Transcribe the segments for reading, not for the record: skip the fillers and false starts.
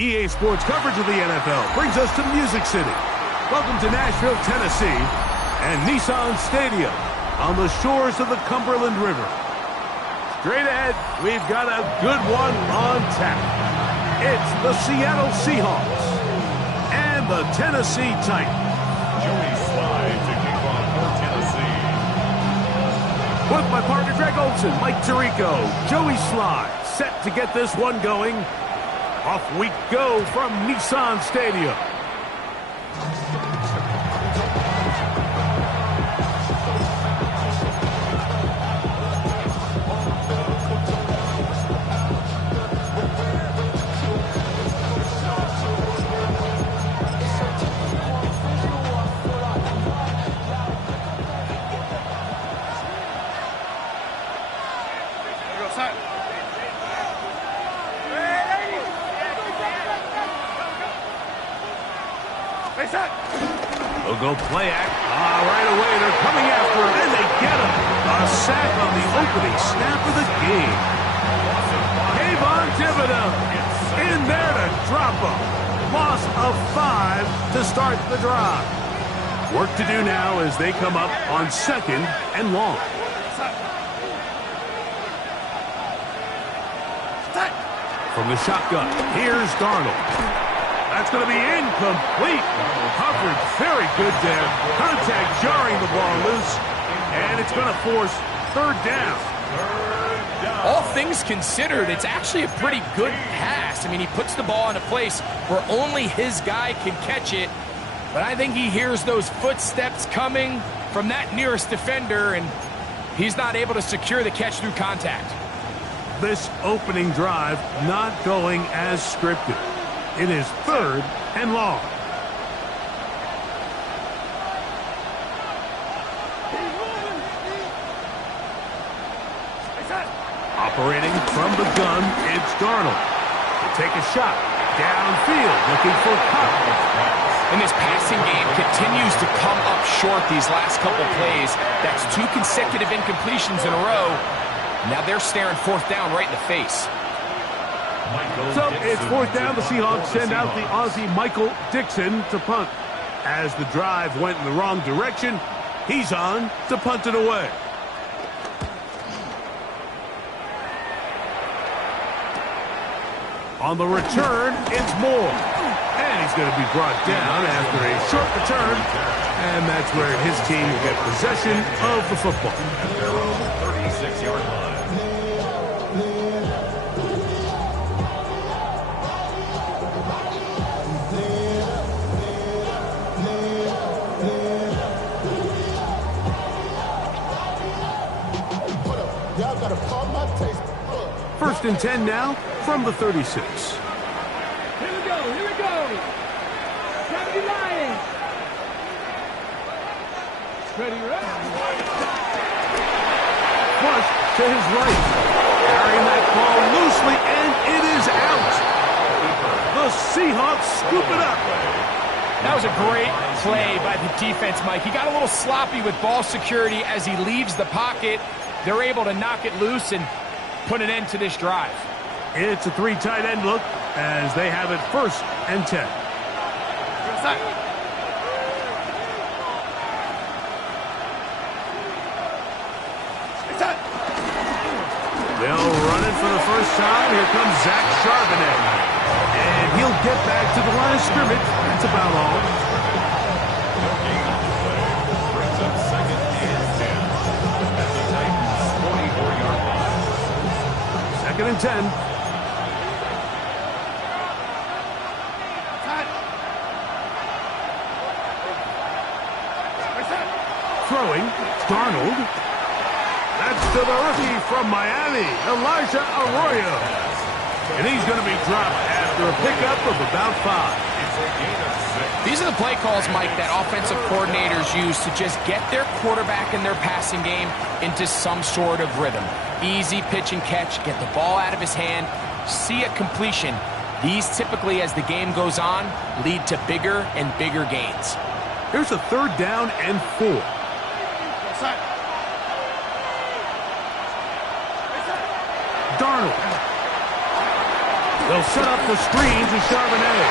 EA Sports coverage of the NFL brings us to Music City. Welcome to Nashville, Tennessee, and Nissan Stadium on the shores of the Cumberland River. Straight ahead, we've got a good one on tap. It's the Seattle Seahawks and the Tennessee Titans. Joey Slye to kick off for Tennessee. With my partner Greg Olson, Mike Tirico, Joey Slye, set to get this one going. Off we go from Nissan Stadium. They'll go play act. Right away, they're coming after him, and they get him. A sack on the opening snap of the game. Kayvon Thibodeau in there to drop him. Loss of 5 to start the drive. Work to do now as they come up on 2nd and long. From the shotgun, here's Darnold. That's going to be incomplete. Coverage very good there. Contact jarring the ball loose. And it's going to force 3rd down. All things considered, it's actually a pretty good pass. I mean, he puts the ball in a place where only his guy can catch it. But I think he hears those footsteps coming from that nearest defender, and he's not able to secure the catch through contact. This opening drive not going as scripted. It is 3rd and long. Operating from the gun, it's Darnold. They take a shot downfield, looking for Cobb. And this passing game continues to come up short these last couple plays. That's 2 consecutive incompletions in a row. Now they're staring 4th down right in the face. So it's 4th down. The Seahawks send out the Aussie Michael Dixon to punt. As the drive went in the wrong direction, he's on to punt it away. On the return, it's Moore. And he's going to be brought down after a short return. And that's where his team will get possession of the football. At their own 36-yard line. First and 10 now from the 36. Here we go, here we go. Gravity Lions. Ready, Flush to his right. Carrying that ball loosely, and it is out. The Seahawks scoop it up. That was a great play by the defense, Mike. He got a little sloppy with ball security as he leaves the pocket. They're able to knock it loose and put an end to this drive. It's a 3 tight end look as they have it 1st and 10. They'll run it for the first time. Here comes Zach Charbonnet. And he'll get back to the line of scrimmage. That's about all. Brings up 2nd and 10 at the Titans' 44-yard line. 2nd and 10. Throwing, Darnold. That's to the rookie from Miami, Elijah Arroyo. And he's going to be dropped after a pickup of about 5. These are the play calls, Mike, that offensive coordinators use to just get their quarterback and their passing game into some sort of rhythm. Easy pitch and catch, get the ball out of his hand, see a completion. These typically, as the game goes on, lead to bigger and bigger gains. Here's a 3rd down and 4. Darnold. They'll set up the screen to Charbonnet.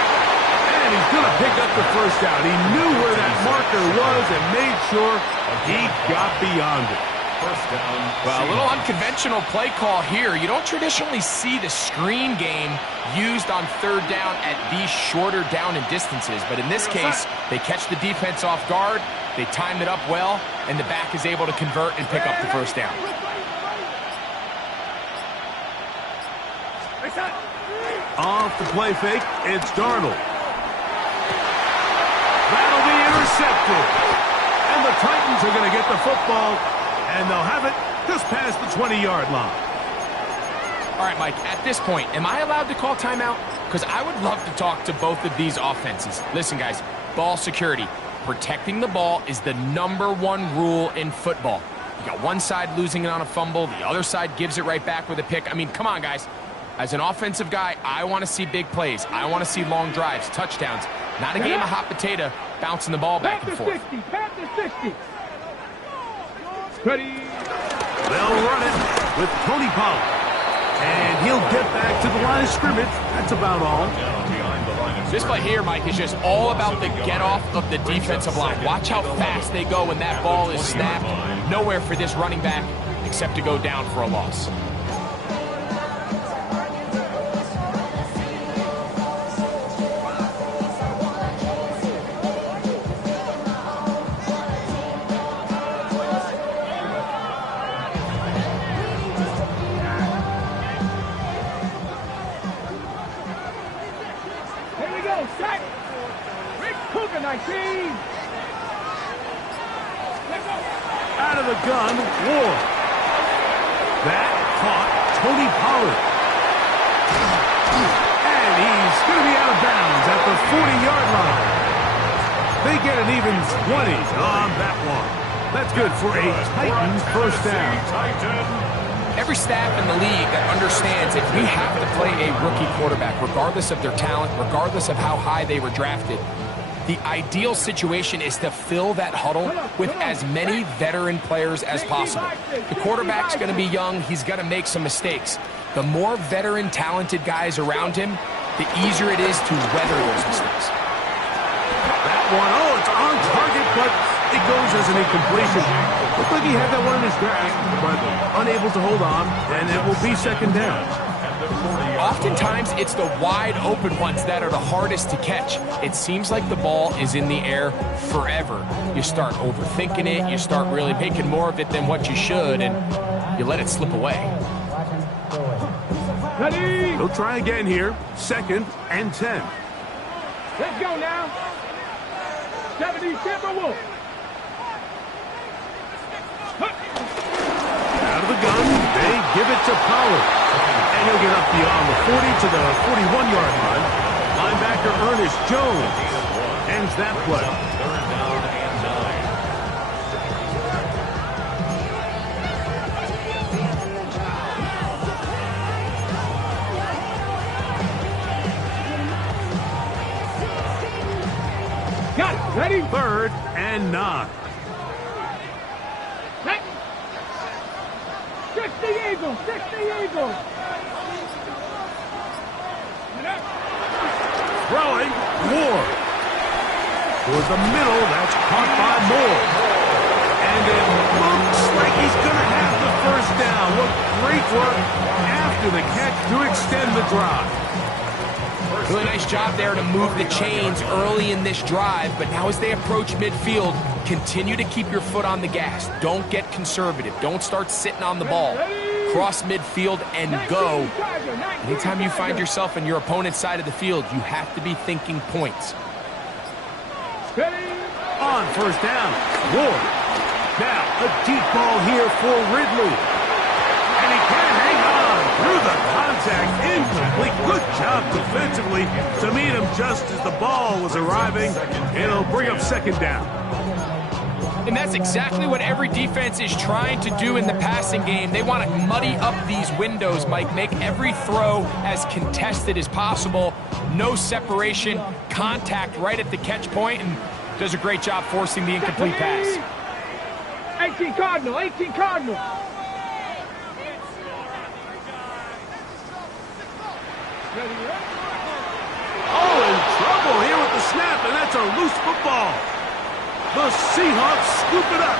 And he's going to pick up the first down. He knew where that marker was and made sure he got beyond it. First down. Well, a little unconventional play call here. You don't traditionally see the screen game used on third down at these shorter down and distances. But in this case, they catch the defense off guard, they timed it up well, and the back is able to convert and pick up the first down. Off the play fake, it's Darnold. That'll be intercepted. And the Titans are going to get the football, and they'll have it just past the 20-yard line. All right, Mike, at this point, am I allowed to call timeout? Because I would love to talk to both of these offenses. Listen, guys, ball security. Protecting the ball is the #1 rule in football. You got one side losing it on a fumble, the other side gives it right back with a pick. I mean, come on, guys. As an offensive guy, I want to see big plays. I want to see long drives, touchdowns. Not a game of hot potato, bouncing the ball back and forth. Pat the 60. Ready. They'll run it with Tony Pollard. And he'll get back to the line of scrimmage. That's about all. This play here, Mike, is just all about the get-off of the defensive line. Watch how fast they go when that ball is snapped. Nowhere for this running back except to go down for a loss. Out of the gun, Ward. That caught Tony Pollard. And he's going to be out of bounds at the 40-yard line. They get an even 20 on that one. That's good for a Titans first down. Every staff in the league that understands that we have to play a rookie quarterback, regardless of their talent, regardless of how high they were drafted. The ideal situation is to fill that huddle with as many veteran players as possible. The quarterback's going to be young. He's going to make some mistakes. The more veteran, talented guys around him, the easier it is to weather those mistakes. That one, it's on target, but it goes as an incompletion. Looks like he had that one in his grasp, but unable to hold on, and it will be second down. Oftentimes, it's the wide open ones that are the hardest to catch. It seems like the ball is in the air forever. You start overthinking it, you start really making more of it than what you should, and you let it slip away. Ready. He'll try again here. 2nd and 10. Let's go now. 70 Timberwolves. Out of the gun, they give it to Pollard. And he'll get up beyond the 40 to the 41-yard line. Linebacker Ernest Jones ends that play. Third down and 9. Got it. Ready. 3rd and 9. 60 Eagles. 60 Eagles. Throwing, Ward. Toward the middle, that's caught by Moore. And it looks like he's going to have the first down. What great work after the catch to extend the drive. Really nice job there to move the chains early in this drive, but now as they approach midfield, continue to keep your foot on the gas. Don't get conservative. Don't start sitting on the ball. Cross midfield and go. Anytime you find yourself on your opponent's side of the field, you have to be thinking points. On first down, Ward. Now, a deep ball here for Ridley. And he can't hang on through the contact. Incomplete. Good job defensively to meet him just as the ball was arriving. It'll bring up second down. And that's exactly what every defense is trying to do in the passing game. They want to muddy up these windows, Mike, make every throw as contested as possible. No separation, contact right at the catch point, and does a great job forcing the incomplete pass. 18 Cardinal, 18 Cardinal. Oh, in trouble here with the snap, and that's a loose football. The Seahawks scoop it up.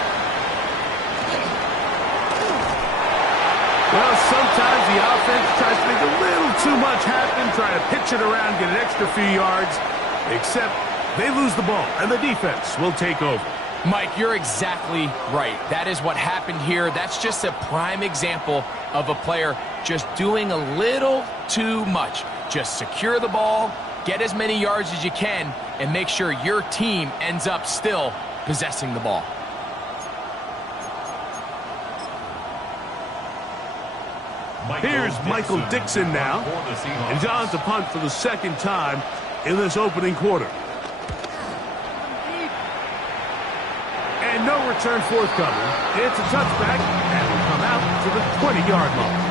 Well, sometimes the offense tries to make a little too much happen, try to pitch it around, get an extra few yards, except they lose the ball, and the defense will take over. Mike, you're exactly right. That is what happened here. That's just a prime example of a player just doing a little too much. Just secure the ball, get as many yards as you can, and make sure your team ends up still possessing the ball. Here's Michael Dixon now, and John's a punt for the second time in this opening quarter. And no return forthcoming. It's a touchback, and will come out to the 20-yard line.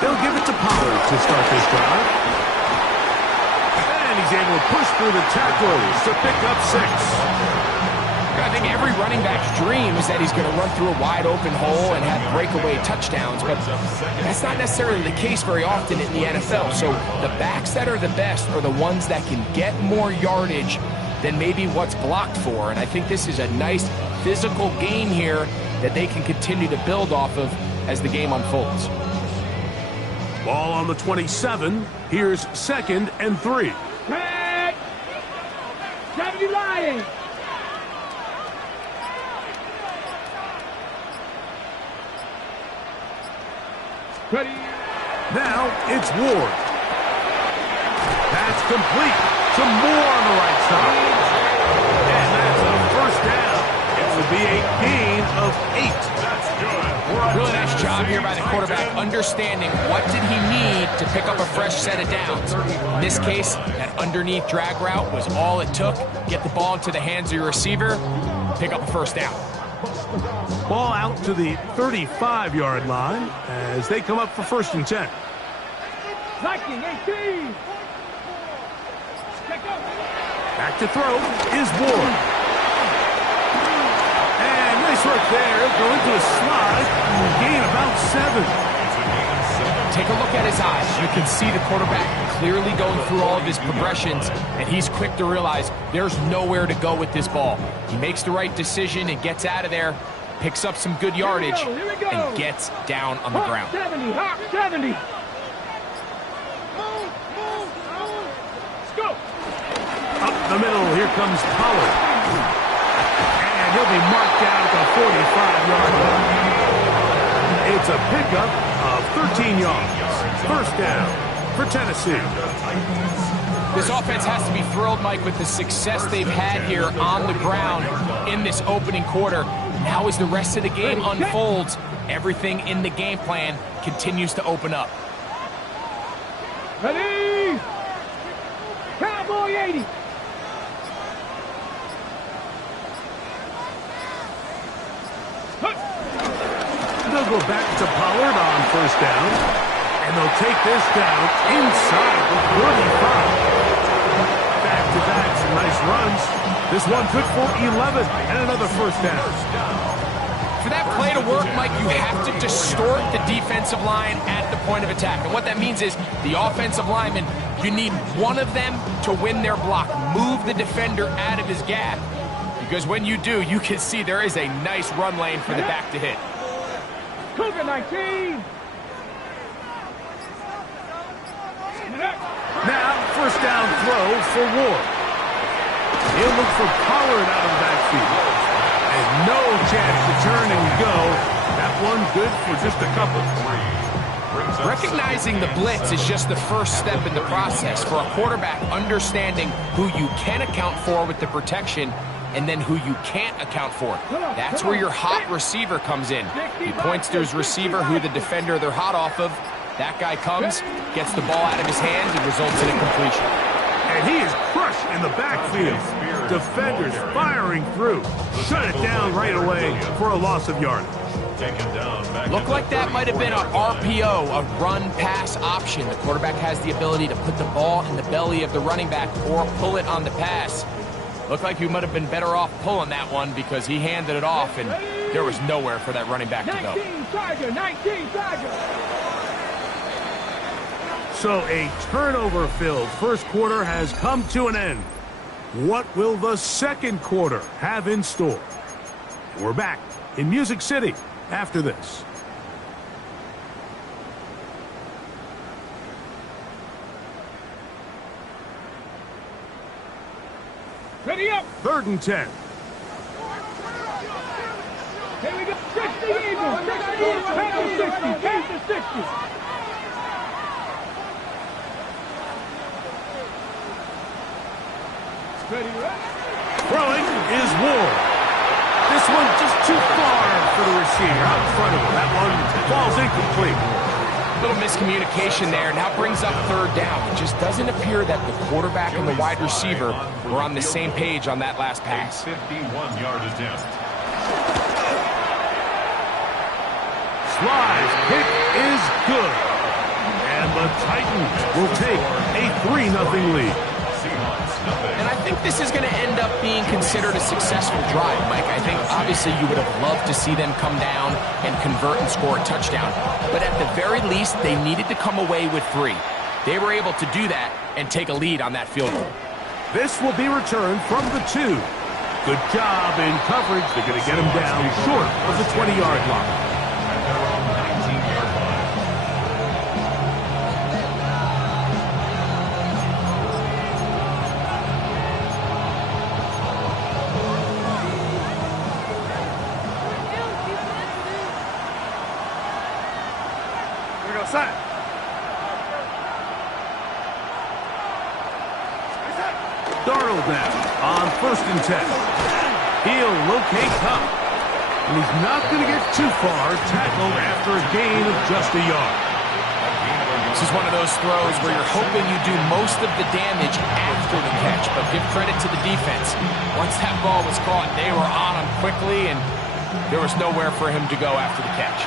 They'll give it to Pollard to start this drive. And he's able to push through the tackles to pick up 6. I think every running back's dream is that he's going to run through a wide open hole and have breakaway touchdowns, but that's not necessarily the case very often in the NFL. So the backs that are the best are the ones that can get more yardage than maybe what's blocked for. And I think this is a nice physical game here that they can continue to build off of as the game unfolds. Ball on the 27. Here's 2nd and 3. Pat! Deputy Lion! Ready? Now it's Ward. That's complete to Moore on the right side. And that's a first down. It will be a gain of 8. That's good. Really nice job here by the quarterback, understanding what did he need to pick up a fresh set of downs. In this case, that underneath drag route was all it took. Get the ball into the hands of your receiver, pick up a first down. Ball out to the 35-yard line as they come up for 1st and 10. Liking 18! Back to throw is Ward. And nice work there. He'll go into a slide and gain about 7. Take a look at his eyes. You can see the quarterback clearly going through all of his progressions, and he's quick to realize there's nowhere to go with this ball. He makes the right decision and gets out of there, picks up some good yardage, and gets down on the ground. 70, Hawk 70. Move. Let's go. Up the middle, here comes Pollard. And he'll be marked down at the 45-yard line. It's a pickup of 13 yards. First down for Tennessee. This offense has to be thrilled, Mike, with the success they've had here on the ground in this opening quarter. Now as the rest of the game unfolds, everything in the game plan continues to open up. Ready? Cowboy 80. They'll go back to Pollard on first down, and they'll take this down inside the 45. Back-to-back, some nice runs. This one good for 11 and another first down. For that play to work, Mike, you have to distort the defensive line at the point of attack. And what that means is the offensive lineman, you need one of them to win their block. Move the defender out of his gap. Because when you do, you can see there is a nice run lane for the back to hit. Cougar 19. Now, first down throw for Ward. He'll look for Pollard out of the backfield. And no chance to turn and go. That one good for just a couple. Recognizing the blitz is just the first step in the process. For a quarterback, understanding who you can account for with the protection and then who you can't account for. That's where your hot receiver comes in. He points to his receiver, who the defender they're hot off of. That guy comes, gets the ball out of his hands, and results in a completion. And he is crushed in the backfield. Defenders firing through. Shut it down right away for a loss of yardage. Looked like that might have been a RPO, a run-pass option. The quarterback has the ability to put the ball in the belly of the running back or pull it on the pass. Looked like he might have been better off pulling that one because he handed it off, and there was nowhere for that running back to go. 19 Tiger. So a turnover-filled first quarter has come to an end. What will the second quarter have in store? We're back in Music City after this. Ready up. 3rd and 10. Here we go. 60 Eagles. 60. 60. Ready up. Throwing is Ward. This one just too far for the receiver out in front of him. That one falls incomplete. Little miscommunication there. Now brings up 3rd down. It just doesn't appear that the quarterback and the wide receiver were on the same page on that last pass. 51-yard attempt. Sly's kick is good. And the Titans will take a 3-0 lead. And I think this is going to end up being considered a successful drive, Mike. I think obviously you would have loved to see them come down and convert and score a touchdown. But at the very least, they needed to come away with 3. They were able to do that and take a lead on that field goal. This will be returned from the 2. Good job in coverage. They're going to get him down short of the 20-yard line. At their own 19-yard line. Darnold now on 1st and 10. He'll locate Cup. And he's not going to get too far, tackled after a gain of just a yard. This is one of those throws where you're hoping you do most of the damage after the catch, but give credit to the defense. Once that ball was caught, they were on him quickly, and there was nowhere for him to go after the catch.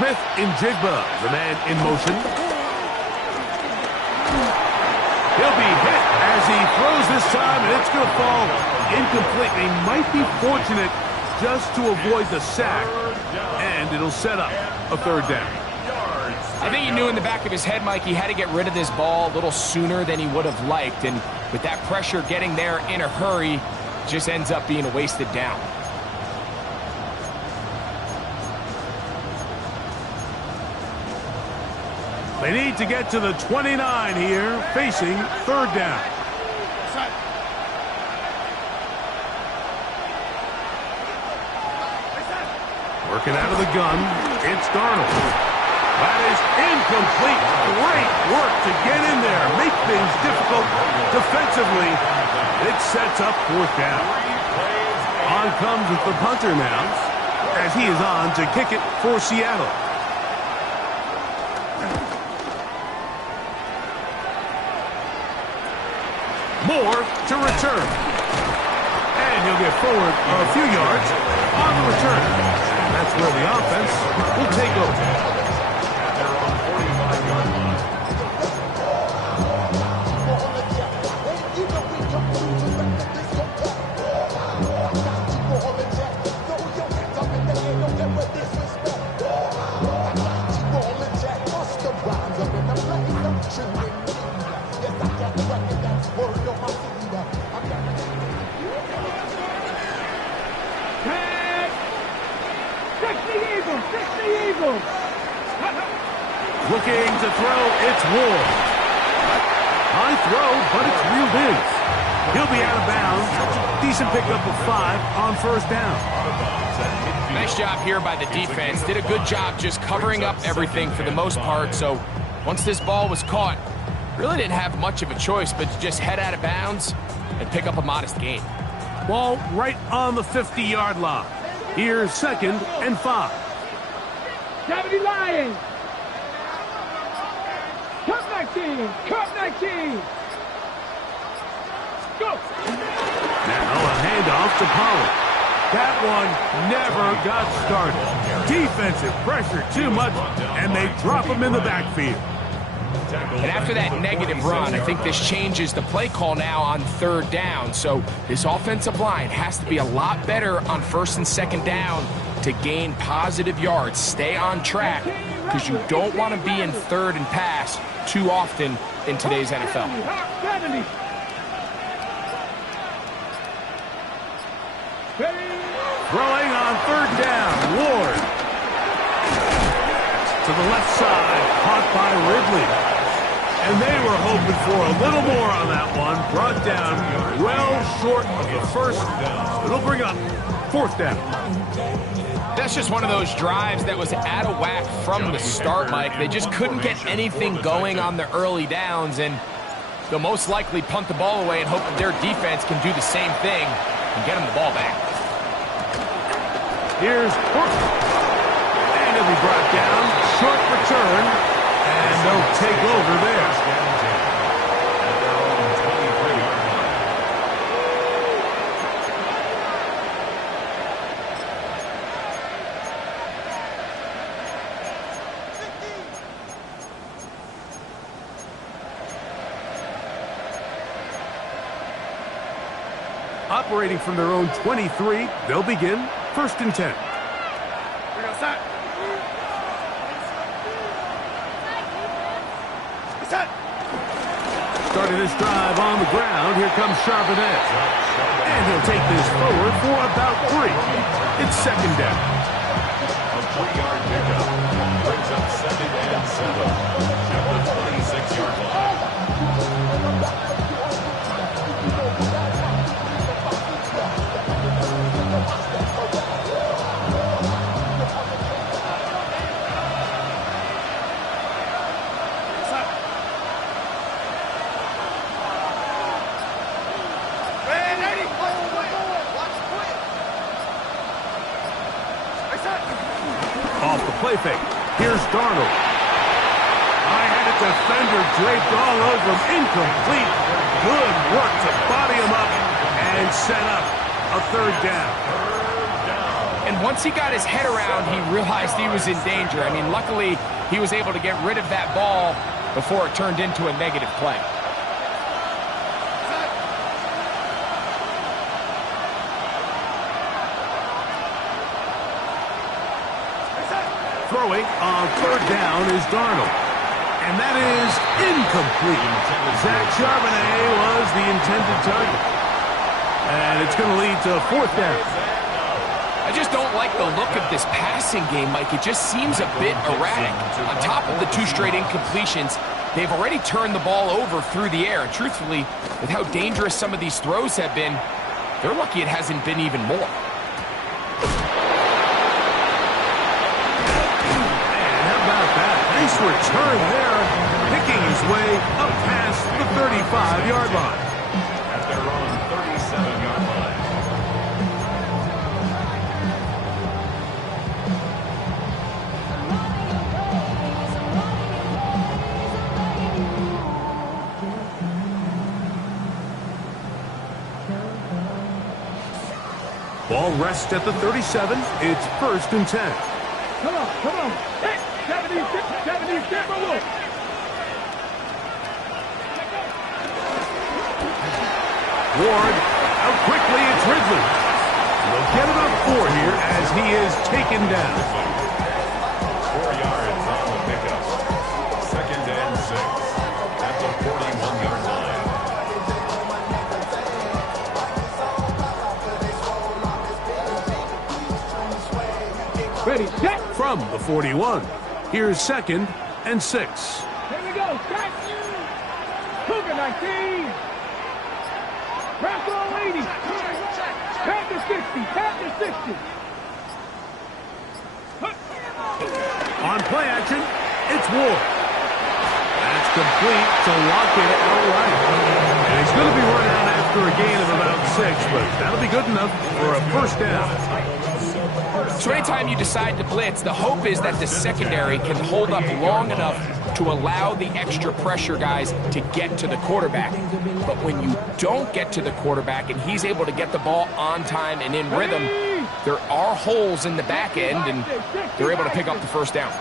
Smith in Jigba, the man in motion. He'll be hit as he throws this time, and it's going to fall incomplete. They might be fortunate just to avoid the sack, and it'll set up a 3rd down. I think he knew in the back of his head, Mike, he had to get rid of this ball a little sooner than he would have liked, and with that pressure getting there in a hurry, just ends up being a wasted down. They need to get to the 29 here, facing 3rd down. Working out of the gun, it's Darnold. That is incomplete. Great work to get in there, make things difficult defensively. It sets up 4th down. On comes with the punter now, as he is on to kick it for Seattle. Moore to return. And he'll get forward a few yards on the return. And that's where the offense will take over. At their own 45-yard line. Looking to throw, it's Ward. High throw, but it's reeled in. He'll be out of bounds. Decent pickup of 5 on 1st down. Nice job here by the defense. Did a good job just covering up everything for the most part, so Once this ball was caught, really didn't have much of a choice but to just head out of bounds and pick up a modest gain. Ball right on the 50-yard line. Here's 2nd and 5. 70 Lions. Cup 19. Cup 19. Go. Now a handoff to Pollard. That one never got started. Defensive pressure too much, and they drop him in the backfield. And after that negative run, I think this changes the play call now on 3rd down. So this offensive line has to be a lot better on 1st and 2nd down to gain positive yards. Stay on track because you don't want to be in 3rd and pass too often in today's NFL. Throwing on 3rd down, Ward. To the left side, caught by Ridley. And they were hoping for a little more on that one. Brought down well short of the 1st. It'll bring up 4th down. That's just one of those drives that was out of whack from the start, Mike. They just couldn't get anything going on the early downs, and they'll most likely punt the ball away and hope that their defense can do the same thing and get them the ball back. Here's Porter. And he'll be brought down. Short return. And they'll take over there. Operating from their own 23, they'll begin 1st and 10. Starting this drive on the ground. Here comes Charbonnet. And he'll take this forward for about 3. It's 2nd down. A 3-yard pickup brings up 2nd and 7 at the 26-yard line. Off the play fake. Here's Darnold. I had a defender draped all over him. Incomplete. Good work to body him up and set up a 3rd down. And once he got his head around, he realized he was in danger. I mean, luckily, he was able to get rid of that ball before it turned into a negative play. Throwing on 3rd down is Darnold. And that is incomplete. Zach Charbonnet was the intended target. And it's going to lead to 4th down. I just don't like the look of this passing game, Mike. It just seems a bit erratic. On top of the 2 straight incompletions, they've already turned the ball over through the air. And truthfully, with how dangerous some of these throws have been, they're lucky it hasn't been even more. Nice return there, picking his way up past the 35-yard line. At their own 37-yard line. Ball rests at the 37. It's 1st and 10. Come on, come on. Hey, 70, step forward. Ward, out quickly, it's Ridley. They'll get about 4 here as he is taken down. 4 yards on the pickup. 2nd and 6 at the 41-yard line. Ready, set. From the 41, here's 2nd and 6. Here we go, set. Cougar 19. Rascal 80. Panther 60. Panther 60. On play action, it's Ward. complete to lock it outright. And he's going to be run out after a gain of about 6, but that'll be good enough for a first down. So anytime you decide to blitz, the hope is that the secondary can hold up long enough to allow the extra pressure guys to get to the quarterback. But when you don't get to the quarterback and he's able to get the ball on time and in rhythm, there are holes in the back end, and they're able to pick up the first down.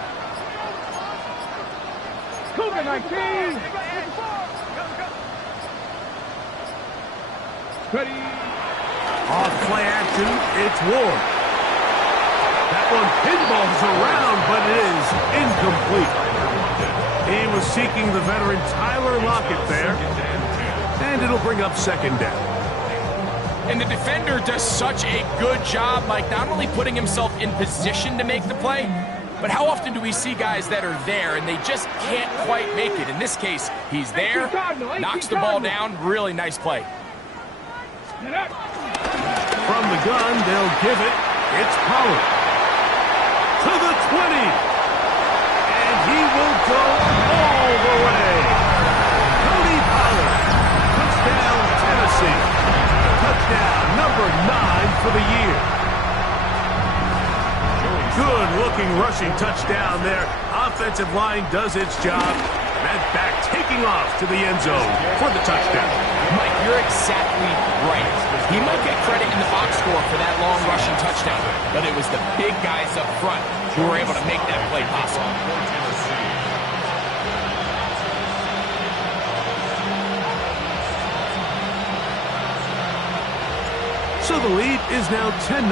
Cougar 19. Ready. Off play action, it's Ward. That one pinballs around, but it is incomplete. He was seeking the veteran Tyler Lockett there, and it'll bring up second down. And the defender does such a good job, Mike, not only putting himself in position to make the play, but how often do we see guys that are there and they just can't quite make it? In this case, he's there, knocks the ball down, really nice play. From the gun, they'll give it. It's Pollard. To the 20. And he will go all the way. Cody Pollard. Touchdown, Tennessee. Touchdown number 9 for the year. Good-looking rushing touchdown there. Offensive line does its job. That back taking off to the end zone for the touchdown. Mike, you're exactly right. He might get credit in the box score for that long rushing touchdown, but it was the big guys up front who were able to make that play possible. So the lead is now 10-0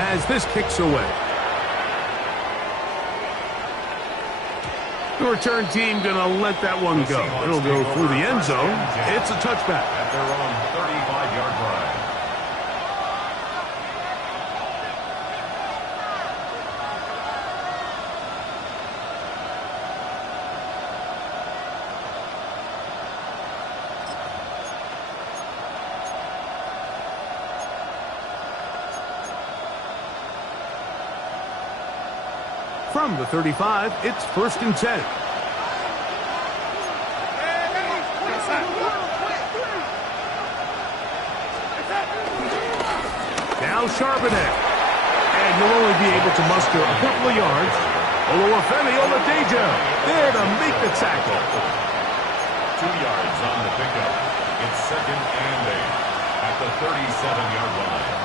as this kicks away. The return team going to let that one go. It'll go through the end zone. It's a touchback. At their own 35-yard line. From the 35, it's 1st and 10. Now Charbonnet. And he'll only be able to muster a couple of yards. Olufemi Oladejo there to make the tackle. 2 yards on the pickup. It's 2nd and 8 at the 37-yard line.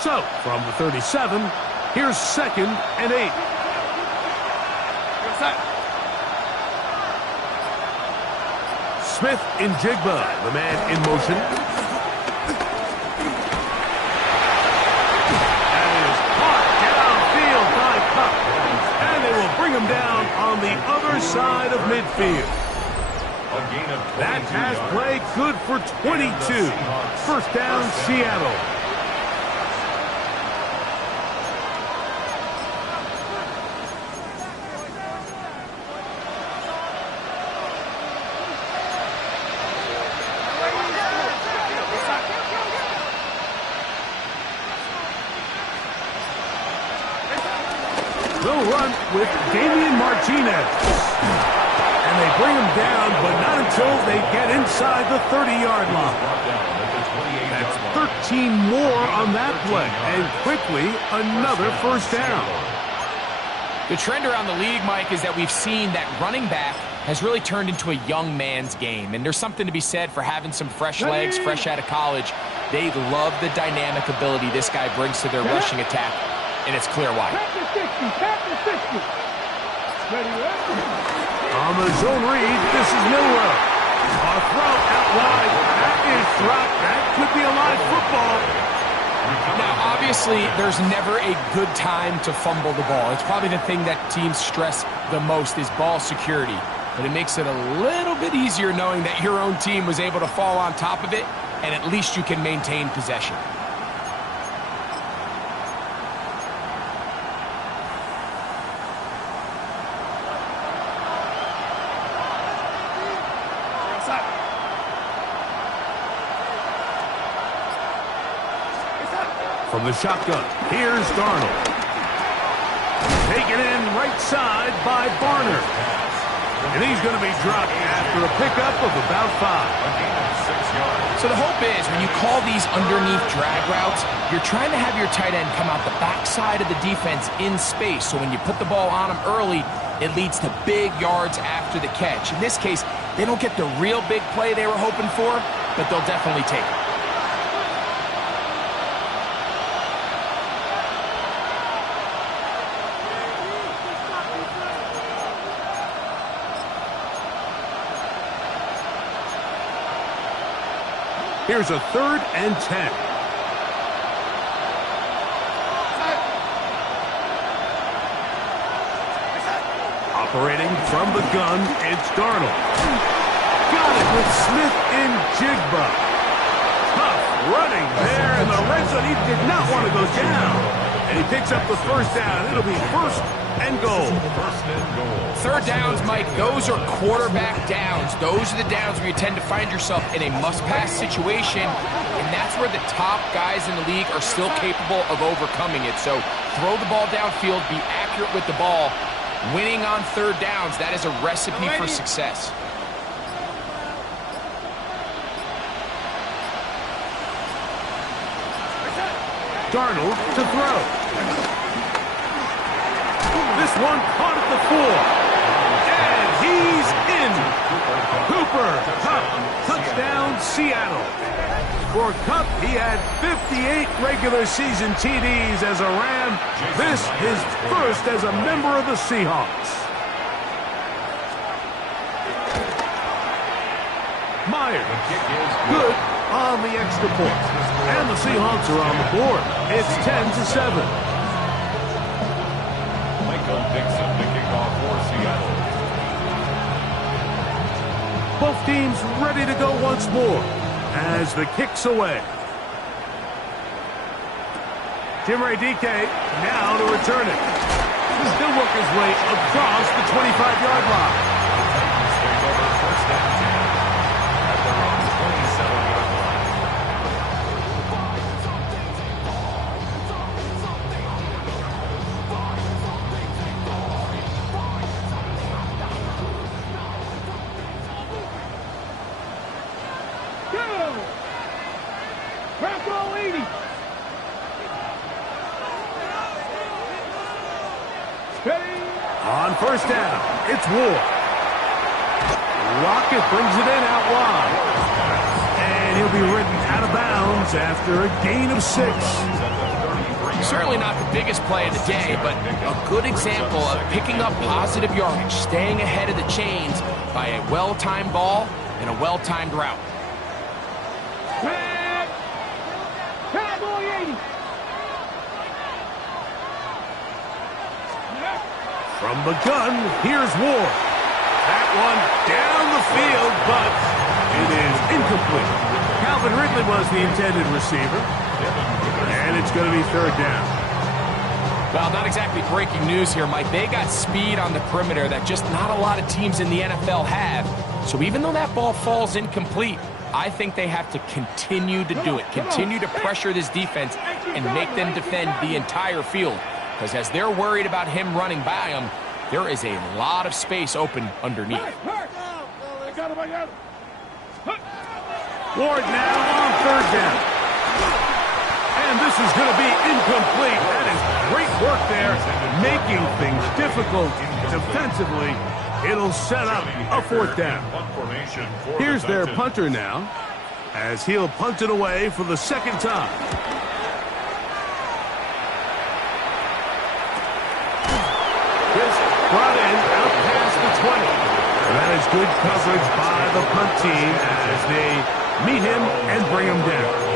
So, from the 37, here's 2nd and 8. Smith in Jigba, the man in motion. That is caught downfield by Cup. And they will bring him down on the other side of midfield. A gain of 22 That pass yards. play good for 22. First down, Seattle. They'll run with Damian Martinez. And they bring him down, but not until they get inside the 30-yard line. That's 13 more on that play. And quickly, another first down. The trend around the league, Mike, is that we've seen that running back has really turned into a young man's game. And there's something to be said for having some fresh legs, fresh out of college. They love the dynamic ability this guy brings to their rushing attack. And it's clear why. On the zone read, this is Milrow. A throw out wide. That is dropped. That could be a live football. Now, obviously, there's never a good time to fumble the ball. It's probably the thing that teams stress the most is ball security. But it makes it a little bit easier knowing that your own team was able to fall on top of it, and at least you can maintain possession. From the shotgun, here's Darnold. Taken in right side by Barner. And he's going to be dropped after a pickup of about 5. So the hope is when you call these underneath drag routes, you're trying to have your tight end come out the backside of the defense in space. So when you put the ball on him early, it leads to big yards after the catch. In this case, they don't get the real big play they were hoping for, but they'll definitely take it. Here's a 3rd and 10. Operating from the gun, it's Darnold. Got it with Smith and Jigba. Tough running there in the red zone. He did not want to go down. And he picks up the 1st down. It'll be 1st and goal. 3rd downs, Mike, those are quarterback downs. Those are the downs where you tend to find yourself in a must-pass situation, and that's where the top guys in the league are still capable of overcoming it. So throw the ball downfield, be accurate with the ball. Winning on 3rd downs, that is a recipe for success. Darnold to throw. This one caught at the 4. And he's in. Cooper Kupp, touchdown Seattle. For Kupp, he had 58 regular season TDs as a Ram. This his first as a member of the Seahawks. Myers, good on the extra point. And the Seahawks are on the board. It's 10-7. Michael Dixon to kick off for Seattle. Both teams ready to go once more as the kick's away. Jim Radike now to return it. He'll work his way across the 25-yard line. Take over 1st and 10 at their own 27-yard line. Crack 80. Steady. On 1st down, it's Ward. Rocket brings it in out wide. And he'll be ridden out of bounds after a gain of 6. Certainly not the biggest play of the day, but a good example of picking up positive yardage, staying ahead of the chains by a well-timed ball and a well-timed route. Crack. Crack 80. From the gun, here's Ward. That one down the field, but it is incomplete. Calvin Ridley was the intended receiver. And it's going to be 3rd down. Well, not exactly breaking news here, Mike. They got speed on the perimeter that just not a lot of teams in the NFL have. So even though that ball falls incomplete, I think they have to continue to do it. Continue to pressure this defense and make them defend the entire field. Because as they're worried about him running by them, there is a lot of space open underneath. Ward now on 3rd down. And this is going to be incomplete. That is great work there, making things difficult defensively. It'll set up a 4th down. Here's their punter now, as he'll punt it away for the 2nd time. This brought in out past the 20. And that is good coverage by the punt team as they meet him and bring him down.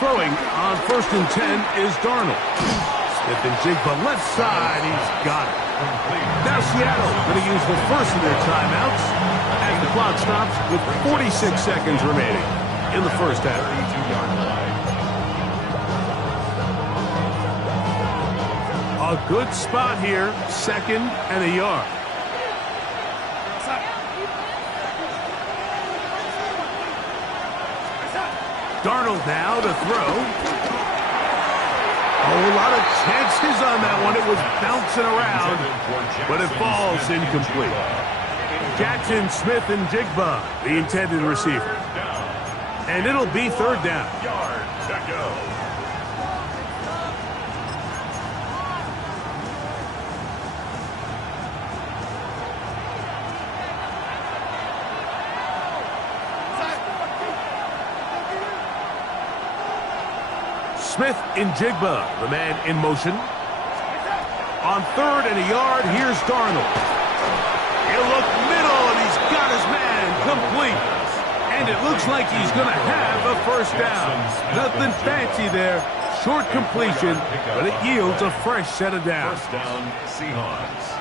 Throwing on 1st and 10 is Darnold. Smith and Jigba left side. He's got it. Now Seattle going to use the first of their timeouts as the clock stops with 46 seconds remaining in the 1st half. A good spot here, 2nd and a yard. Darnold now to throw. Oh, a lot of chances on that one. It was bouncing around, but it falls incomplete. Jackson, Smith, and Jigba, the intended receiver. And it'll be 3rd down. Yard to go. Smith in Jigba, the man in motion. On 3rd and a yard, here's Darnold. He'll look middle, and he's got his man complete. And it looks like he's going to have a 1st down. Nothing fancy there. Short completion, but it yields a fresh set of downs. 1st down, Seahawks.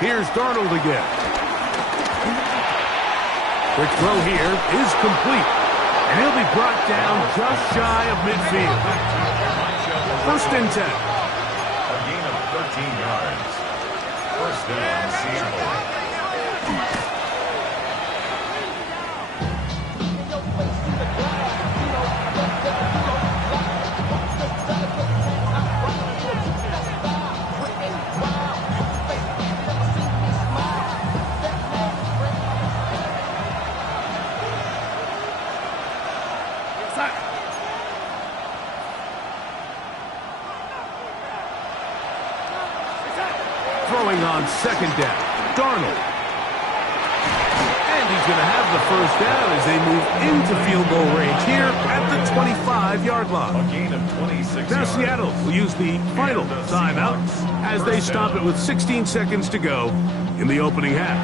Here's Darnold again. The throw here is complete. And he'll be brought down just shy of midfield. 1st and 10. A gain of 13 yards. 1st down, Seattle. Throwing on 2nd down, Darnold. And he's going to have the 1st down as they move into field goal range here at the 25-yard line. A gain of 26 Now yards. Seattle will use the final timeout as they stop it with 16 seconds to go in the opening half.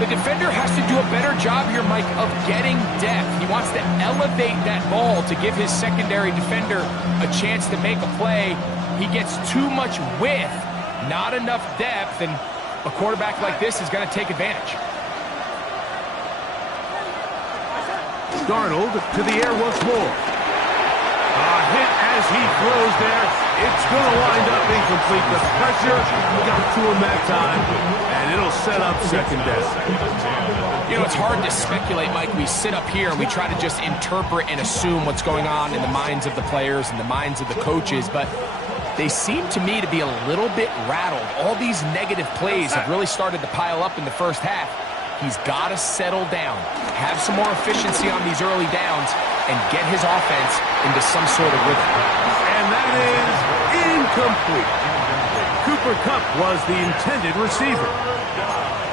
The defender has to do a better job here, Mike, of getting depth. He wants to elevate that ball to give his secondary defender a chance to make a play. He gets too much width, not enough depth, and a quarterback like this is going to take advantage. Darnold to the air once more. A hit as he throws there. It's going to wind up incomplete. The pressure got to him that time, and it'll set up 2nd down. You know, it's hard to speculate, Mike. We sit up here and we try to just interpret and assume what's going on in the minds of the players and the minds of the coaches, but they seem to me to be a little bit rattled. All these negative plays have really started to pile up in the 1st half. He's got to settle down, have some more efficiency on these early downs, and get his offense into some sort of rhythm. And that is incomplete. Cooper Kupp was the intended receiver.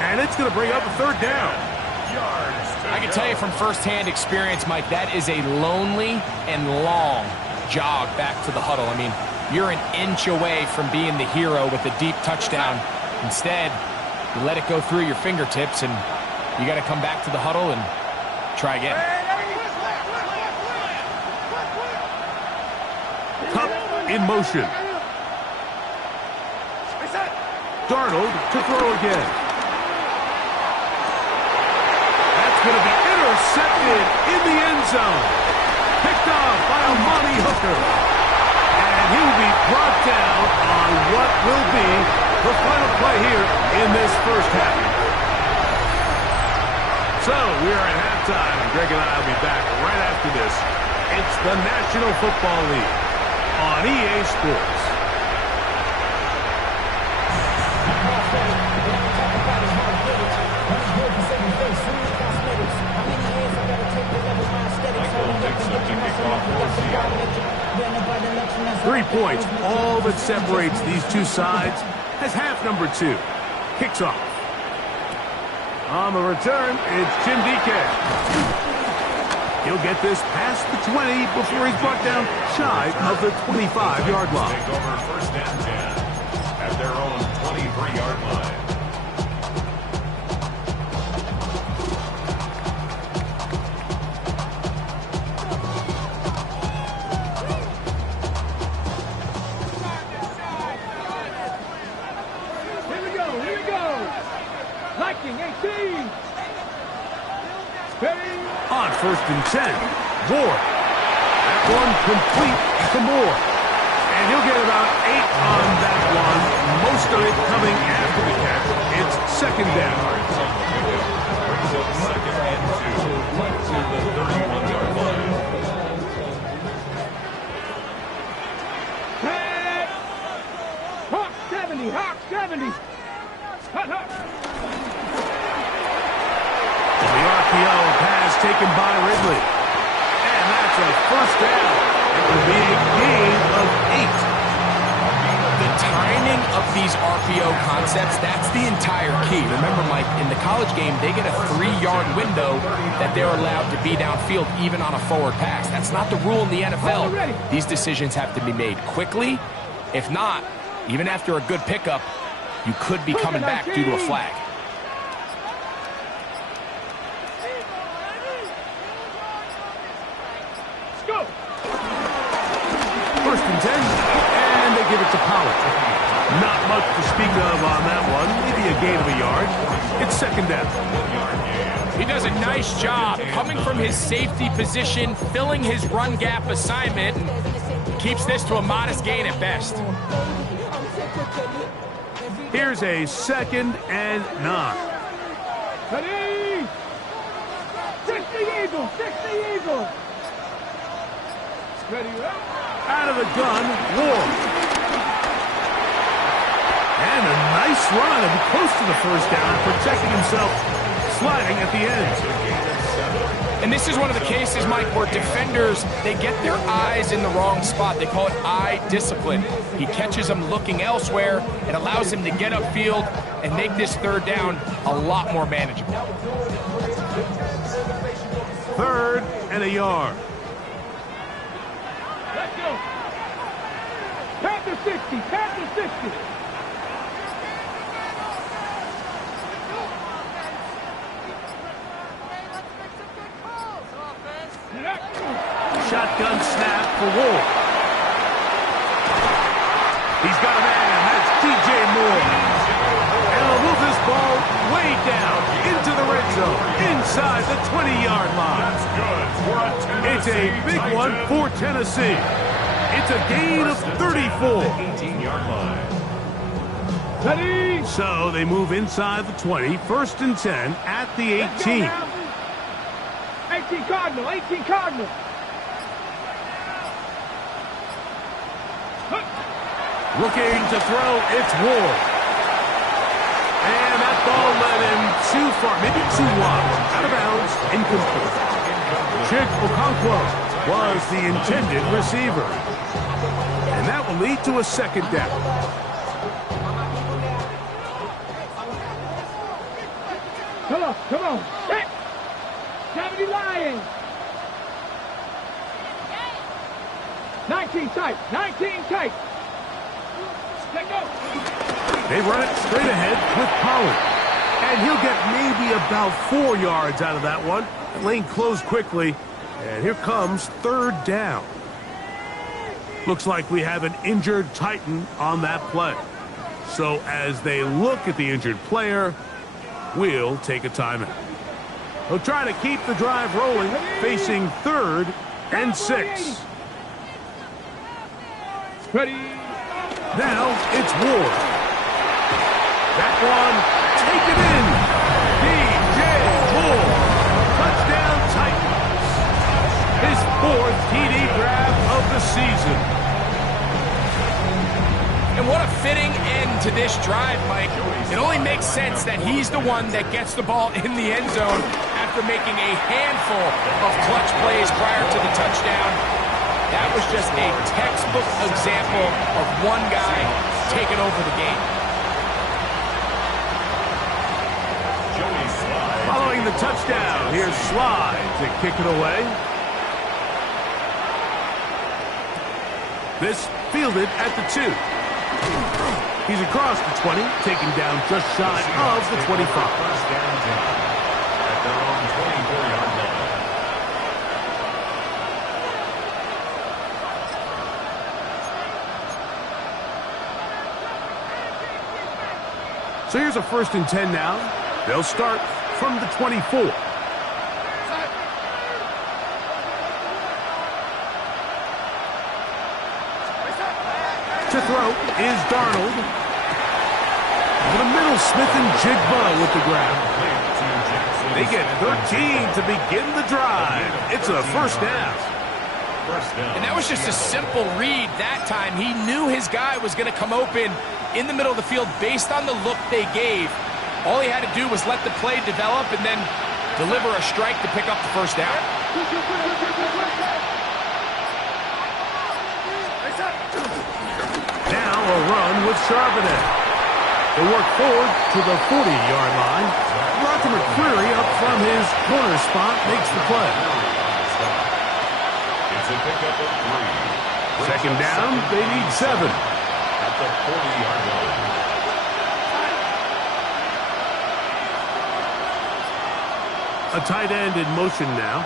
And it's going to bring up a 3rd down. I can tell you from firsthand experience, Mike, that is a lonely and long jog back to the huddle. I mean, you're an inch away from being the hero with a deep touchdown. Instead, you let it go through your fingertips, and you got to come back to the huddle and try again. Kupp in motion. Darnold to throw again. That's going to be intercepted in the end zone. Picked off by Amani Hooker. And he will be brought down on what will be the final play here in this 1st half. So we are at halftime, and Greg and I will be back right after this. It's the National Football League on EA Sports. Three points, all that separates these two sides, as half number 2 kicks off. On the return, it's Jim DK. He'll get this past the 20 before he's brought down shy of the 25-yard line. Take over 1st and 10 at their own 23-yard line. Here we go. On 1st and 10, Ward. That one complete to Moore. And he'll get about 8 on that one, most of it coming after the catch. It's 2nd down. Brings up 2nd and 2. To the 31-yard line. Hawk 70, Hawk 70. Hut, hut. The RPO pass taken by Ridley. And that's a 1st down. It will be a gain of 8. The timing of these RPO concepts, that's the entire key. Remember, Mike, in the college game, they get a 3-yard window that they're allowed to be downfield even on a forward pass. That's not the rule in the NFL. These decisions have to be made quickly. If not, even after a good pickup, you could be coming back due to a flag. Let's go. 1st and 10, and they give it to Pollard. Not much to speak of on that one, maybe a gain of a yard. It's 2nd down. He does a nice job coming from his safety position, filling his run gap assignment, and keeps this to a modest gain at best. Here's a 2nd and 9. Ready? 60 Eagles, 60 Eagles. Ready, right? Out of the gun, Ward. And a nice run, and close to the 1st down, protecting himself, sliding at the end. And this is one of the cases, Mike, where defenders, they get their eyes in the wrong spot. They call it eye discipline. He catches them looking elsewhere. It allows him to get upfield and make this 3rd down a lot more manageable. 3rd and a yard. Let's go. Panther 60, Panther 60. Shotgun snap for Ward. He's got a man. That's DJ Moore. And he'll move this ball way down into the red zone, inside the 20-yard line. It's a big one for Tennessee. It's a gain of 34. 18-yard line. Ready? So they move inside the 20, 1st and 10 at the 18. 18 Cardinal, 18 Cardinal. Looking to throw, it's Ward. And that ball led him too far, maybe too wide. Out of bounds, incomplete. Chig Okonkwo was the intended receiver. And that will lead to a 2nd down. Come on, come on. Hit. 70 Lions. 19 tight, 19 tight. Let go. They run it straight ahead with Pollard. And he'll get maybe about 4 yards out of that one. The lane closed quickly. And here comes 3rd down. Looks like we have an injured Titan on that play. So as they look at the injured player, we'll take a timeout. They'll try to keep the drive rolling, facing 3rd and 6. Ready. Now it's Ward. That one taken in. DJ Moore. Touchdown Titans. His 4th TD grab of the season. And what a fitting end to this drive, Mike. It only makes sense that he's the one that gets the ball in the end zone after making a handful of clutch plays prior to the touchdown. That was just a textbook example of one guy taking over the game. Following the touchdown, here's Slide to kick it away. This fielded at the 2. He's across the 20, taken down just shy of the 25. First down at their own 24-yard line. So here's a 1st and 10 now. They'll start from the 24. throw is Darnold. To the middle, Smith and Jigba with the grab. They get 13 to begin the drive. It's a first down. And that was just a simple read that time. He knew his guy was going to come open in the middle of the field based on the look they gave. All he had to do was let the play develop and then deliver a strike to pick up the first down. Now a run with Charbonnet. They work forward to the 40-yard line. Roger McCreary up from his corner spot makes the play. It's a pickup of 3. Second down, they need 7. At the 40-yard line. A tight end in motion now.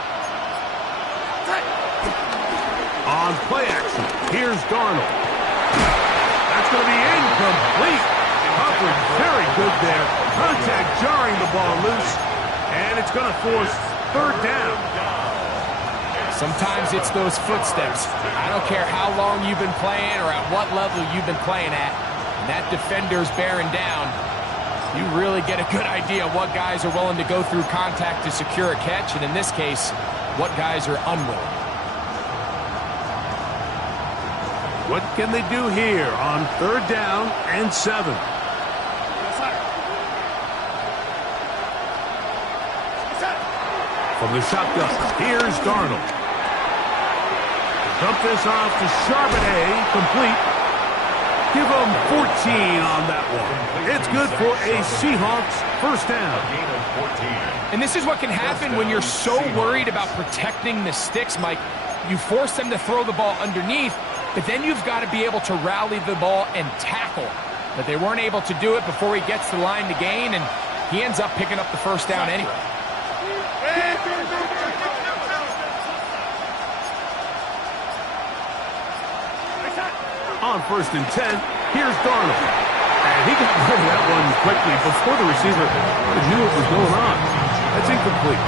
On play action, here's Darnold. That's going to be incomplete. Coverage very good there. Contact jarring the ball loose. And it's going to force third down. Sometimes it's those footsteps. I don't care how long you've been playing or at what level you've been playing at. And that defender's bearing down. You really get a good idea what guys are willing to go through contact to secure a catch, and in this case, what guys are unwilling. What can they do here on third down and 7? From the shotgun, here's Darnold. Dump this off to Charbonnet, complete. Give them 14 on that one. It's good for a Seahawks first down. And this is what can happen when you're so worried about protecting the sticks, Mike. You force them to throw the ball underneath, but then you've got to be able to rally the ball and tackle. But they weren't able to do it before he gets the line to gain, and he ends up picking up the first down anyway. On first and 10, here's Darnold. And he got rid of that one quickly before the receiver knew what was going on. That's incomplete.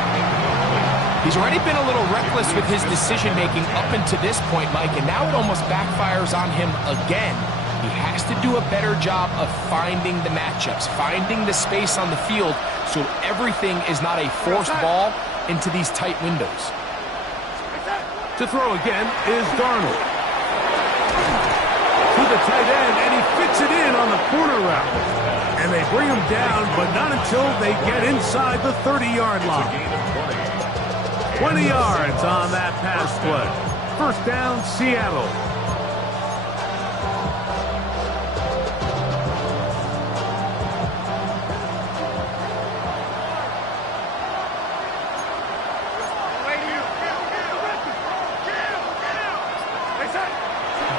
He's already been a little reckless with his decision-making up until this point, Mike, and now it almost backfires on him again. He has to do a better job of finding the matchups, finding the space on the field so everything is not a forced ball into these tight windows. To throw again is Darnold. To the tight end, and he fits it in on the corner route. And they bring him down, but not until they get inside the 30-yard line. 20 yards on that pass play. First down, Seattle.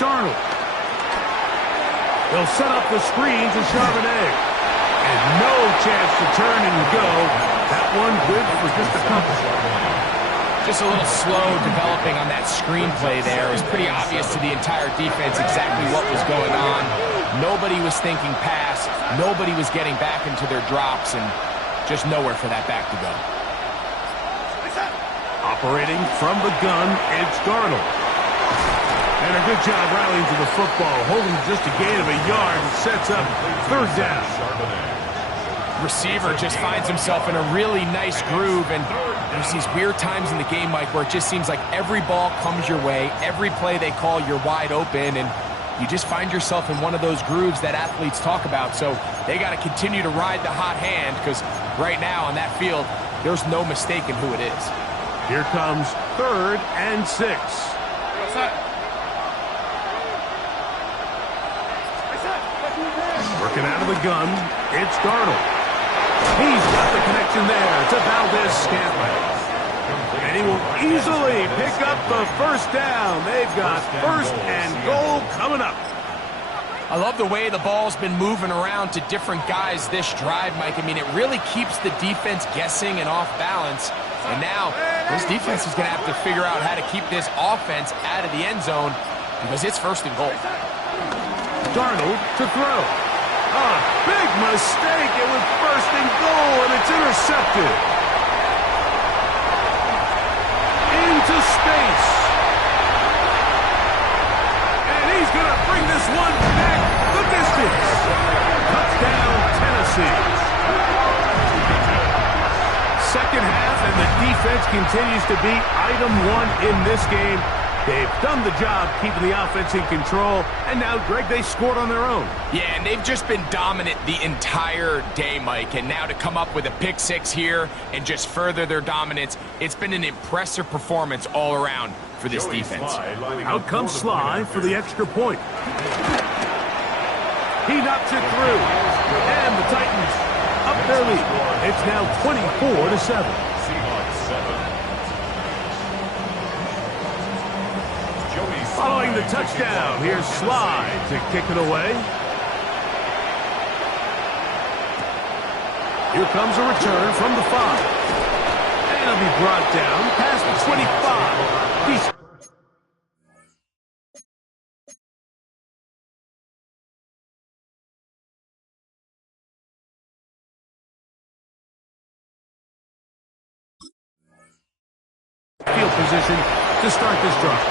Darnold. They'll set up the screen to Charbonnet. And no chance to turn and go. That one good for just a couple. Just a little slow developing on that screenplay there. It was pretty obvious to the entire defense exactly what was going on. Nobody was thinking pass. Nobody was getting back into their drops, and just nowhere for that back to go. Operating from the gun, it's Darnold. And a good job rallying to the football, holding just a gain of a yard and sets up third down. Receiver just finds himself in a really nice groove, and there's these weird times in the game, Mike, where it just seems like every ball comes your way, every play they call, you're wide open, and you just find yourself in one of those grooves that athletes talk about. So they got to continue to ride the hot hand, because right now on that field, there's no mistaking who it is. Here comes third and 6. Working out of the gun, it's Darnold. He's got the connection there to Valdez-Scantling. And he will easily pick up the first down. They've got first and goal coming up. I love the way the ball's been moving around to different guys this drive, Mike. I mean, it really keeps the defense guessing and off balance. And now, this defense is going to have to figure out how to keep this offense out of the end zone because it's first and goal. Darnold to throw. Big mistake. It was first and goal, and it's intercepted. Into space. And he's going to bring this one down. second half, and the defense continues to be item one in this game. They've done the job keeping the offense in control, and now, Greg, they scored on their own. Yeah, and they've just been dominant the entire day, Mike, and now to come up with a pick six here and just further their dominance, it's been an impressive performance all around for this defense. Out comes Sly for the extra point. He knocks it through, and the Titans up their lead. It's now 24-7. Seahawks 7. Following the touchdown, here's Sly to kick it away. Here comes a return from the 5. And it'll be brought down past the 25. He's field position to start this drive.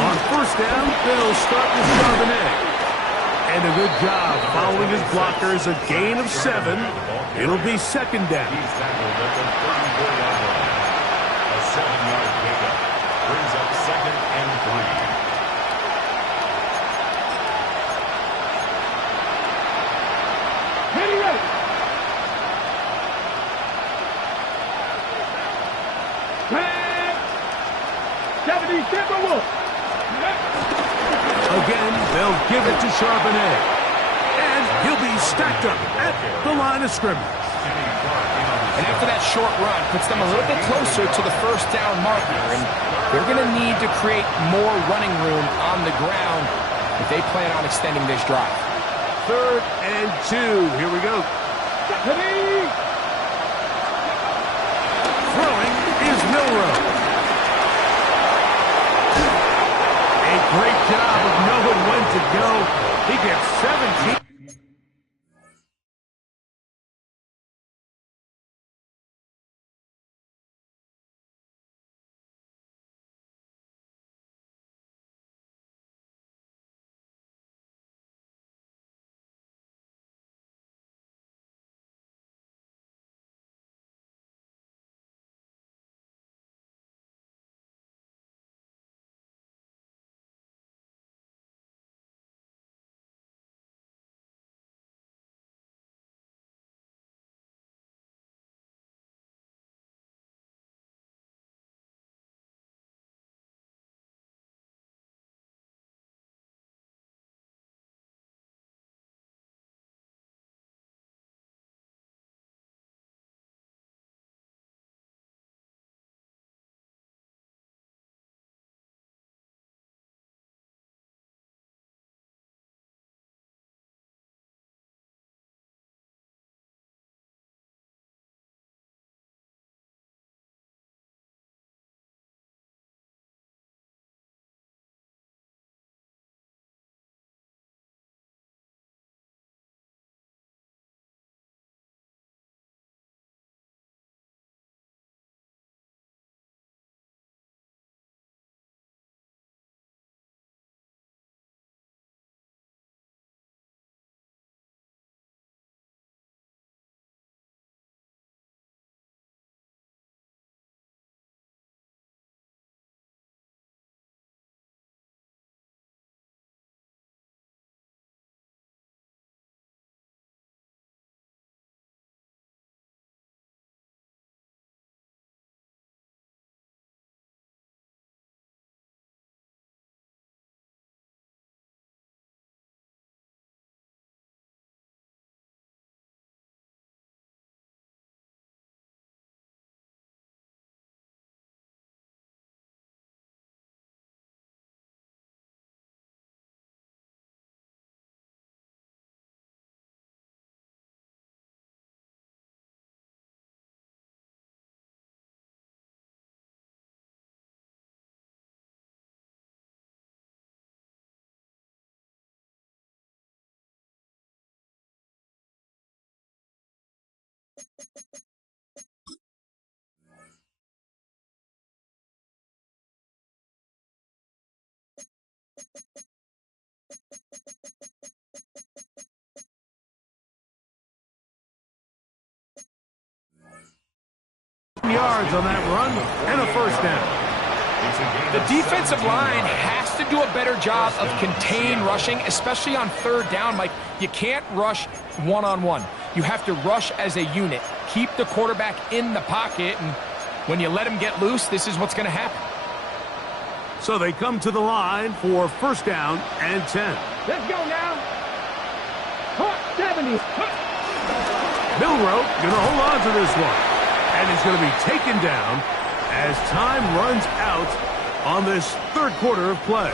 On first down, they'll start with Charbonnet. And a good job following his blockers, a gain of 7. It'll be second down. He's tackled at the 34-yard line. A 7-yard pickup brings up second and 3. Ready, ready. Pass. 70, Timberwolves. Again, they'll give it to Charbonnet. And he'll be stacked up at the line of scrimmage. And after that short run, puts them a little bit closer to the first down marker. And they're going to need to create more running room on the ground if they plan on extending this drive. 3rd and 2. Here we go. Ready. Throwing is Milrow. A great job of knowing when to go. He gets 17. Yards on that run and a first down. The defensive line has to do a better job of contain rushing, especially on third down. Like, you can't rush one-on-one. You have to rush as a unit. Keep the quarterback in the pocket, and when you let him get loose, this is what's going to happen. So they come to the line for first down and 10. Let's go now. 70. Milroe going to hold on to this one. And he's going to be taken down as time runs out on this third quarter of play.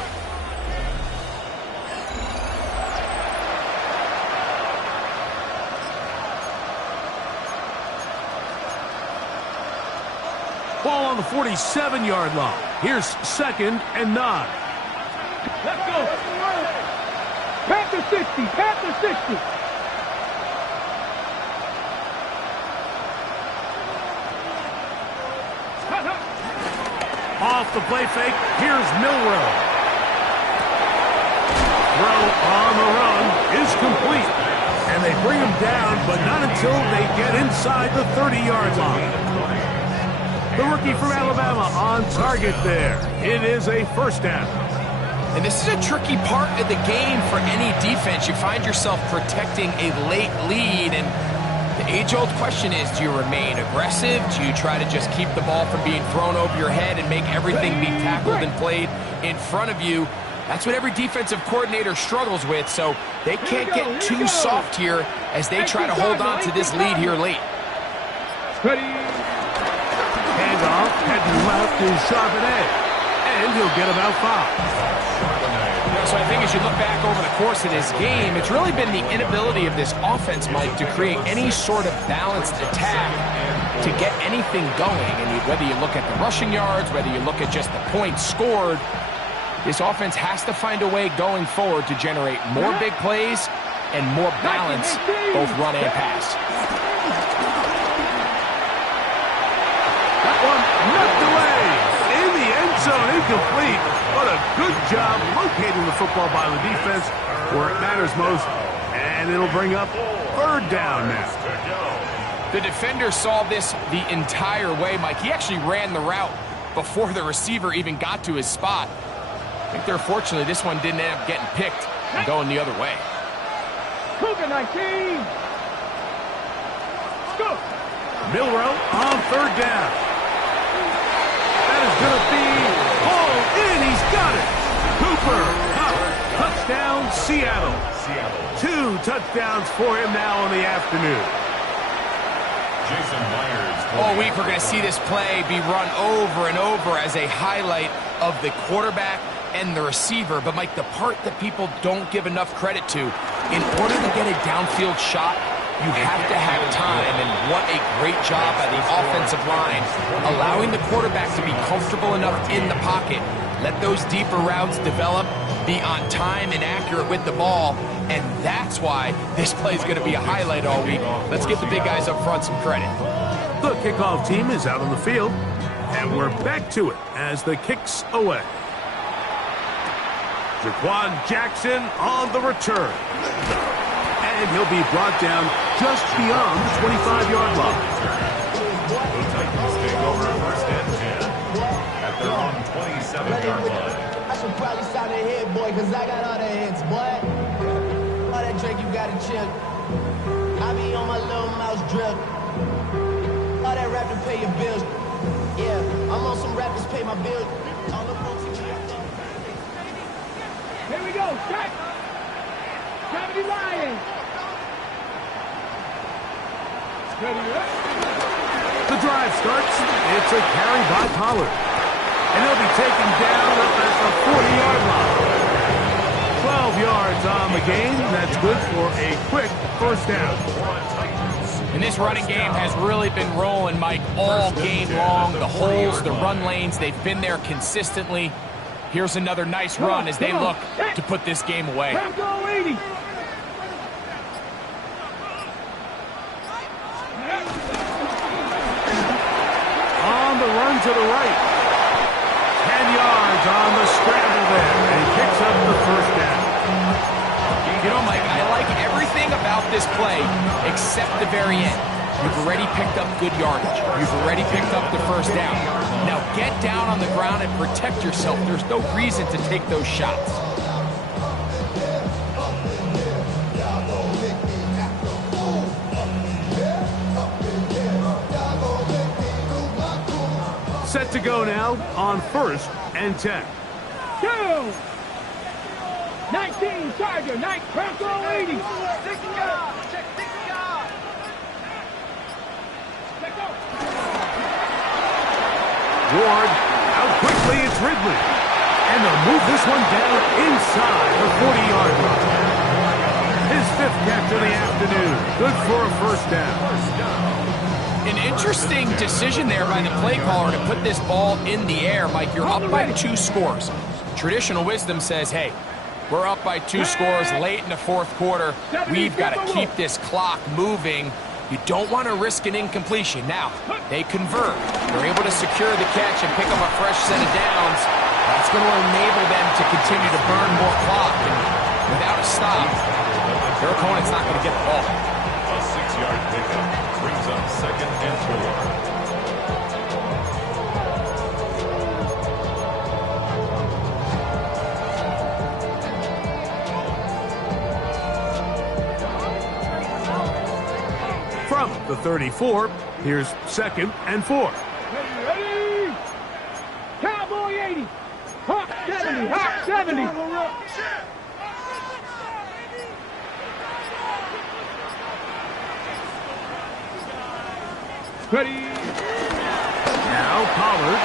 Ball on the 47-yard line. Here's second and 9. Let's go. Panther 60. Panther 60. Off the play fake, here's Milroe. Throw on the run is complete. And they bring him down, but not until they get inside the 30-yard line. The rookie from Alabama on target there. It is a first down. And this is a tricky part of the game for any defense. You find yourself protecting a late lead, and the age-old question is, do you remain aggressive? Do you try to just keep the ball from being thrown over your head and make everything be tackled and played in front of you? That's what every defensive coordinator struggles with, so they can't get too soft here as they try to hold on to this lead here late. Handoff, heading left is Charbonnet, and he'll get about 5. So I think as you look back over the course of this game, it's really been the inability of this offense, Mike, to create any sort of balanced attack to get anything going. And whether you look at the rushing yards, whether you look at just the points scored, this offense has to find a way going forward to generate more big plays and more balance, both run and pass. That one knocked away in the end zone, incomplete. What a good job locating the football by the defense where it matters most. And it'll bring up third down now. The defender saw this the entire way, Mike. He actually ran the route before the receiver even got to his spot. I think they're fortunately this one didn't end up getting picked and going the other way. Cougar 19. Go. Milroe on third down. That is going to be hauled in. He's got it. Cooper, touchdown, Seattle. 2 touchdowns for him now in the afternoon. Jason Myers. All week we're going to see this play be run over and over as a highlight of the quarterback and the receiver. But, Mike, the part that people don't give enough credit to, in order to get a downfield shot, you have to have time, and what a great job by the offensive line, allowing the quarterback to be comfortable enough in the pocket. Let those deeper routes develop, be on time and accurate with the ball, and that's why this play is going to be a highlight all week. Let's give the big guys up front some credit. The kickoff team is out on the field, and we're back to it as the kick's away. Jaquan Jackson on the return. And he'll be brought down just beyond the 25-yard line. The Titans take over first and 10 at their own 27-yard line. I should probably shout a hit, boy, because I got all the hits, boy. All that drink, you got to chill. I be on my little mouse drip. All that rap to pay your bills. Yeah, I'm on some rappers pay my bills. All the folks in here. Here we go. Strike. Gravity Lions. The drive starts. It's a carry by Pollard. And he'll be taken down up at the 40-yard line. 12 yards on the game. That's good for a quick first down. And this running game has really been rolling, Mike, all game long. The holes, the run lanes, they've been there consistently. Here's another nice run as they look to put this game away. Go 80. On the run to the right. 10 yards on the scramble there, and he picks up the first down. You know, Mike, I like everything about this play except the very end. You've already picked up good yardage. You've already picked up the first down. Now get down on the ground and protect yourself. There's no reason to take those shots. Set to go now on 1st and 10. 2. 19 Charger, 9 Bronco 80. 6 yard. Check 6 yard. Let's go. Ward, out quickly, it's Ridley. And they'll move this one down inside the 40-yard line. His 5th catch of the afternoon. Good for a first down. An interesting decision there by the play caller to put this ball in the air. Mike, you're up by 2 scores. Traditional wisdom says, hey, we're up by 2 scores late in the 4th quarter. We've got to keep this clock moving. You don't want to risk an incompletion. Now, they convert. They're able to secure the catch and pick up a fresh set of downs. That's going to enable them to continue to burn more clock. And without a stop, their opponent's not going to get the ball. A 6-yard pickup brings up 2nd and 4. From the 34, here's 2nd and 4. Ready? Cowboy 80. Hawk 70. Hawk 70. Ready? Now Pollard.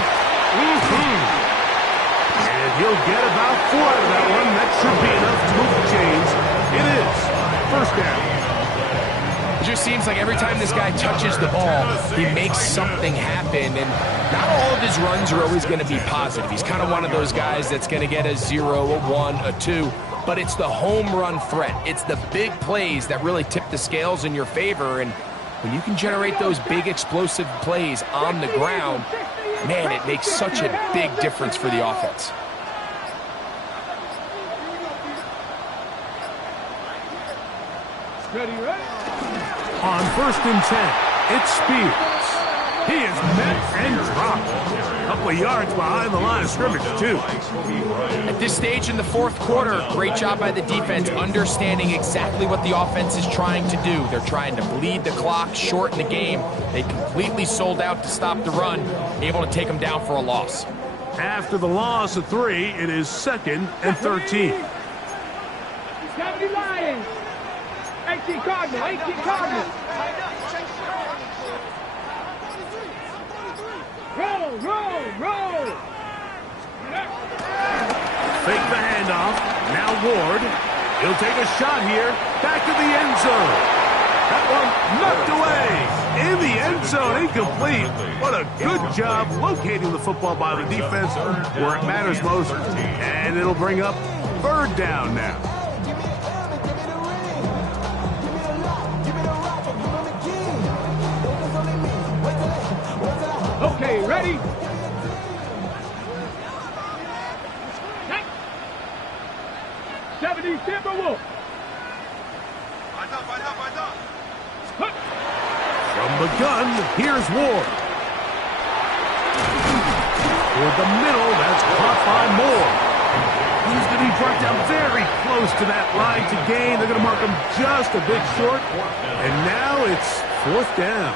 And he'll get about 4 out of that one. That should be enough to move the chains. It is 1st down. It just seems like every time this guy touches the ball, he makes something happen. And not all of his runs are always going to be positive. He's kind of one of those guys that's going to get a 0, a 1, a 2. But it's the home run threat. It's the big plays that really tip the scales in your favor. And when you can generate those big explosive plays on the ground, man, it makes such a big difference for the offense. Ready, ready? On 1st and 10, it's Spears. He is met and dropped. A couple of yards behind the line of scrimmage, too. At this stage in the 4th quarter, great job by the defense understanding exactly what the offense is trying to do. They're trying to bleed the clock, shorten the game. They completely sold out to stop the run, able to take them down for a loss. After the loss of 3, it is 2nd and 13. 70 Lions. 18 Cardinal. 18 Cardinal. Roll, roll, roll. Fake the handoff. Now Ward. He'll take a shot here. Back to the end zone. That one knocked away. In the end zone. Incomplete. What a good job locating the football by the defense where it matters most. And it'll bring up 3rd down now. Okay, ready? 70 Timberwolf. From the gun, here's Ward. Toward the middle, that's caught by Moore. He's going to be brought down very close to that line to gain. They're going to mark him just a bit short. And now it's 4th down.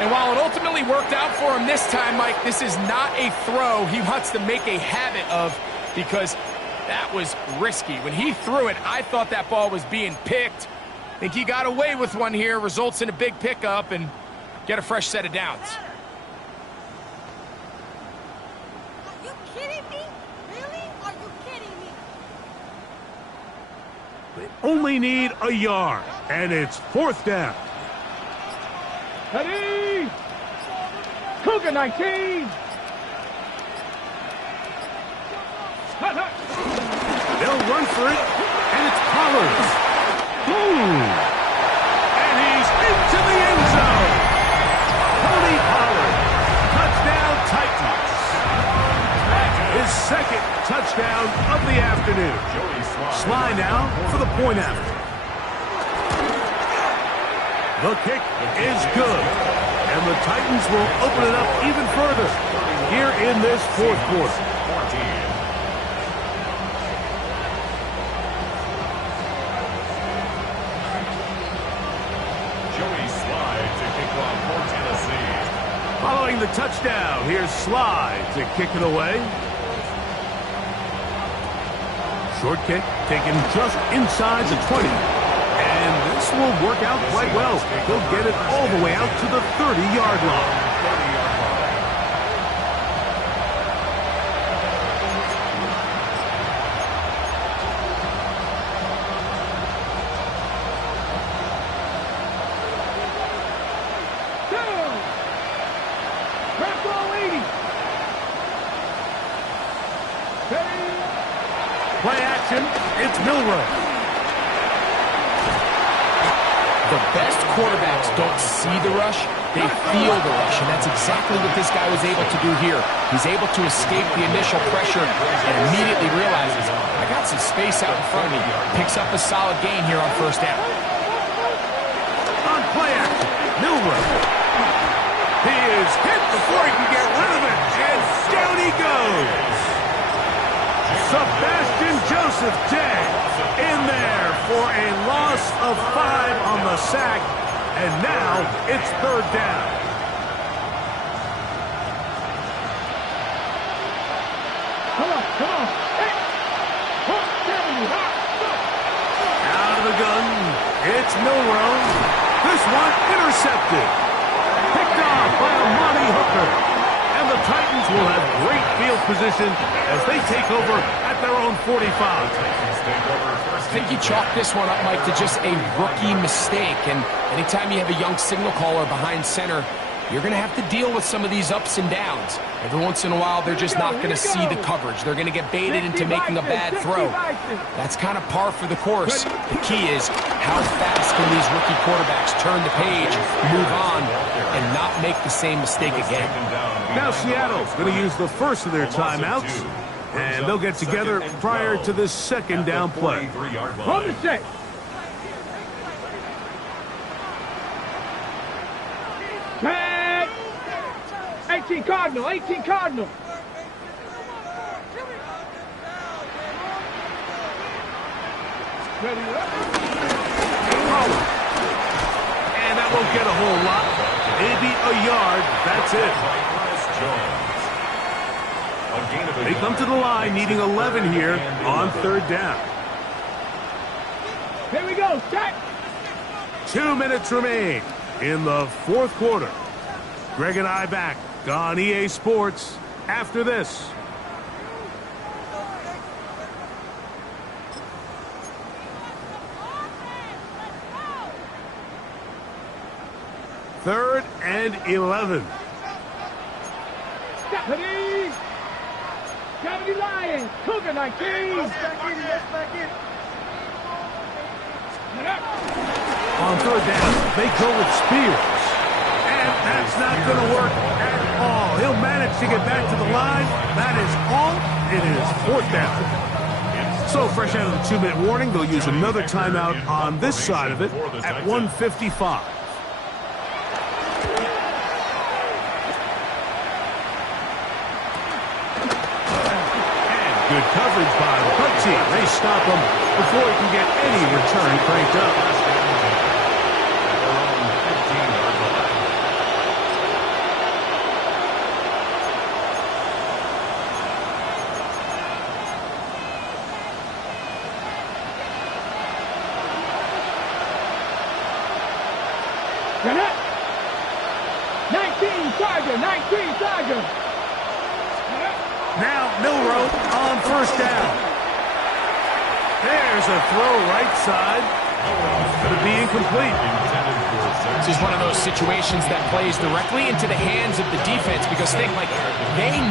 And while it ultimately worked out for him this time, Mike, this is not a throw he wants to make a habit of because that was risky. When he threw it, I thought that ball was being picked. I think he got away with one here, results in a big pickup, and get a fresh set of downs. Are you kidding me? Really? Are you kidding me? They only need a yard, and it's 4th down. Ready? Cougar 19. They'll run for it, and it's Pollard. And he's into the end touchdown of the afternoon. Sly now for the point after. The kick is good. And the Titans will open it up even further here in this fourth quarter. Following the touchdown, here's Sly to kick it away. Short kick taken just inside the 20. And this will work out quite well. He'll get it all the way out to the 30-yard line. Play action, it's Milroe. The best quarterbacks don't see the rush, they feel the rush, and that's exactly what this guy was able to do here. He's able to escape the initial pressure and immediately realizes, I got some space out in front of me. Picks up a solid gain here on first down. On play action, Milroe. He is hit before he can get rid of it, and down he goes. Sebastian Joseph Day in there for a loss of 5 on the sack, and now it's third down. Come on. Hey. Out of the gun, it's Milroe. This one intercepted. Picked off by Amani Hooker. And the Titans will have great field position as they take over at their own 45. I think you chalk this one up, Mike, to just a rookie mistake. And anytime you have a young signal caller behind center, you're going to have to deal with some of these ups and downs. Every once in a while, they're just not going to see the coverage. They're going to get baited into making a bad throw. That's kind of par for the course. The key is how fast can these rookie quarterbacks turn the page, move on, and not make the same mistake again. Now Seattle's going to use the first of their timeouts, and they'll get together prior to this second down play. Hold the set. Tag. 18 Cardinal. Ready up. And that won't get a whole lot. Maybe a yard. That's it. They come to the line needing 11 here on third down. Here we go. Set. 2 minutes remain in the fourth quarter. Greg and I back on EA Sports after this. Third and 11. Deputy! Deputy Lions! Cougar 19! On third down, they go with Spears. And that's not going to work at all. He'll manage to get back to the line. That is all. It is fourth down. So fresh out of the 2-minute warning, they'll use another timeout on this side of it at 1:55. Good coverage by the punt team. They stop him before he can get any return cranked up. Connect. 19 Tiger. Now Milroe on first down. There's a throw right side. Going to be incomplete. This is one of those situations that plays directly into the hands of the defense because they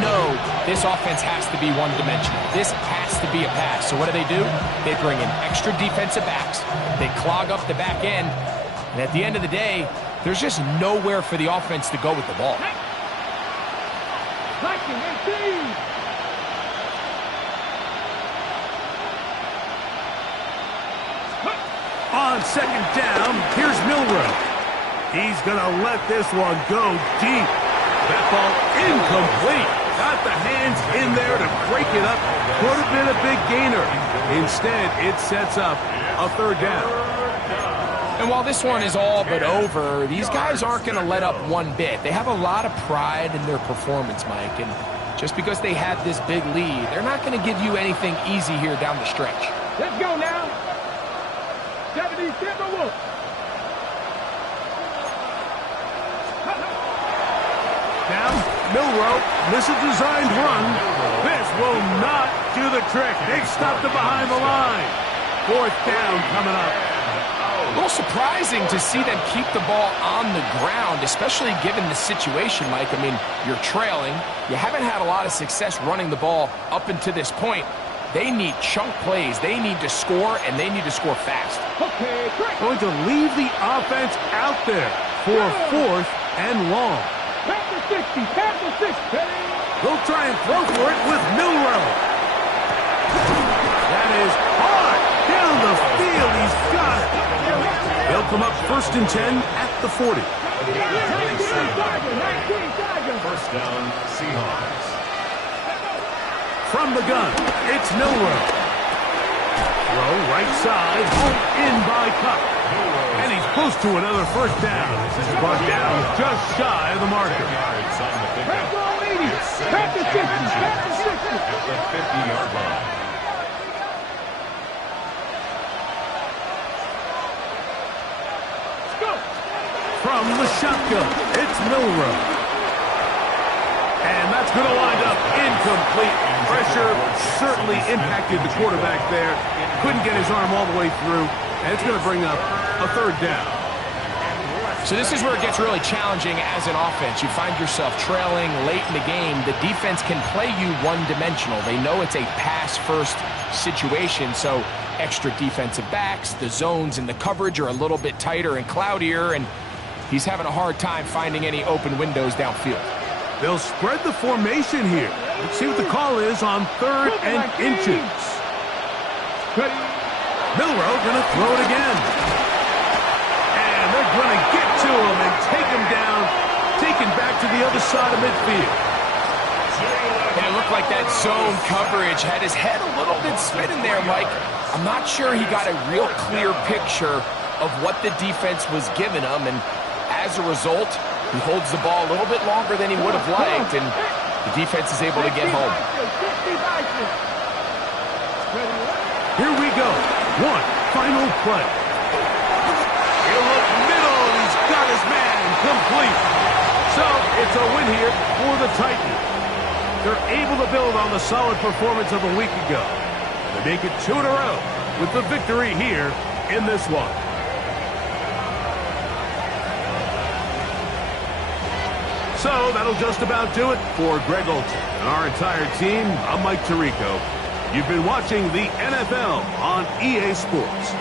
know this offense has to be one-dimensional. This has to be a pass. So what do? They bring in extra defensive backs. They clog up the back end. And at the end of the day, there's just nowhere for the offense to go with the ball. On second down, here's Milrow. He's going to let this one go deep. That ball incomplete. Got the hands in there to break it up. Could have been a big gainer. Instead, it sets up a third down. And while this one is all but over, these guys aren't going to let up one bit. They have a lot of pride in their performance, Mike. And just because they had this big lead, they're not going to give you anything easy here down the stretch. Let's go now. 70 Timberwolves. Down, Milrow, misadesigned run. This will not do the trick. They've stopped it behind the line. Fourth down coming up. A little surprising to see them keep the ball on the ground, especially given the situation, Mike. I mean, you're trailing. You haven't had a lot of success running the ball up until this point. They need chunk plays. They need to score, and they need to score fast. Okay, great. Going to leave the offense out there for fourth and long. Pass the 60. Pass the 60. They'll try and throw for it with Milrow. That is hard. Down the field. He's got it. They'll come up 1st and 10 at the 40. 19 Tiger. First down, Seahawks. From the gun, it's Milrow. Throw right side, home in by Cup. And he's close to another first down. This is brought down just shy of the marker. Yards on the pickup. Pass the 80. Pass the 60. Pass the 60. At the 50-yard line. From the shotgun, it's Milrow. And that's going to wind up incomplete. Pressure certainly impacted the quarterback there. Couldn't get his arm all the way through. And it's going to bring up a third down. So this is where it gets really challenging as an offense. You find yourself trailing late in the game. The defense can play you one-dimensional. They know it's a pass-first situation, so extra defensive backs, the zones and the coverage are a little bit tighter and cloudier, and he's having a hard time finding any open windows downfield. They'll spread the formation here. Let's see what the call is on 3rd and inches. Milrow going to throw it again. And they're going to get to him and take him down, take him back to the other side of midfield. And it looked like that zone coverage had his head a little bit spinning there, Mike. I'm not sure he got a real clear picture of what the defense was giving him, and as a result, he holds the ball a little bit longer than he would have liked, and the defense is able to get home. Here we go. One final play. He'll look middle. He's got his man complete. So it's a win here for the Titans. They're able to build on the solid performance of a week ago. They make it 2 in a row with the victory here in this one. So that'll just about do it for Greg Olson and our entire team. I'm Mike Tirico. You've been watching the NFL on EA Sports.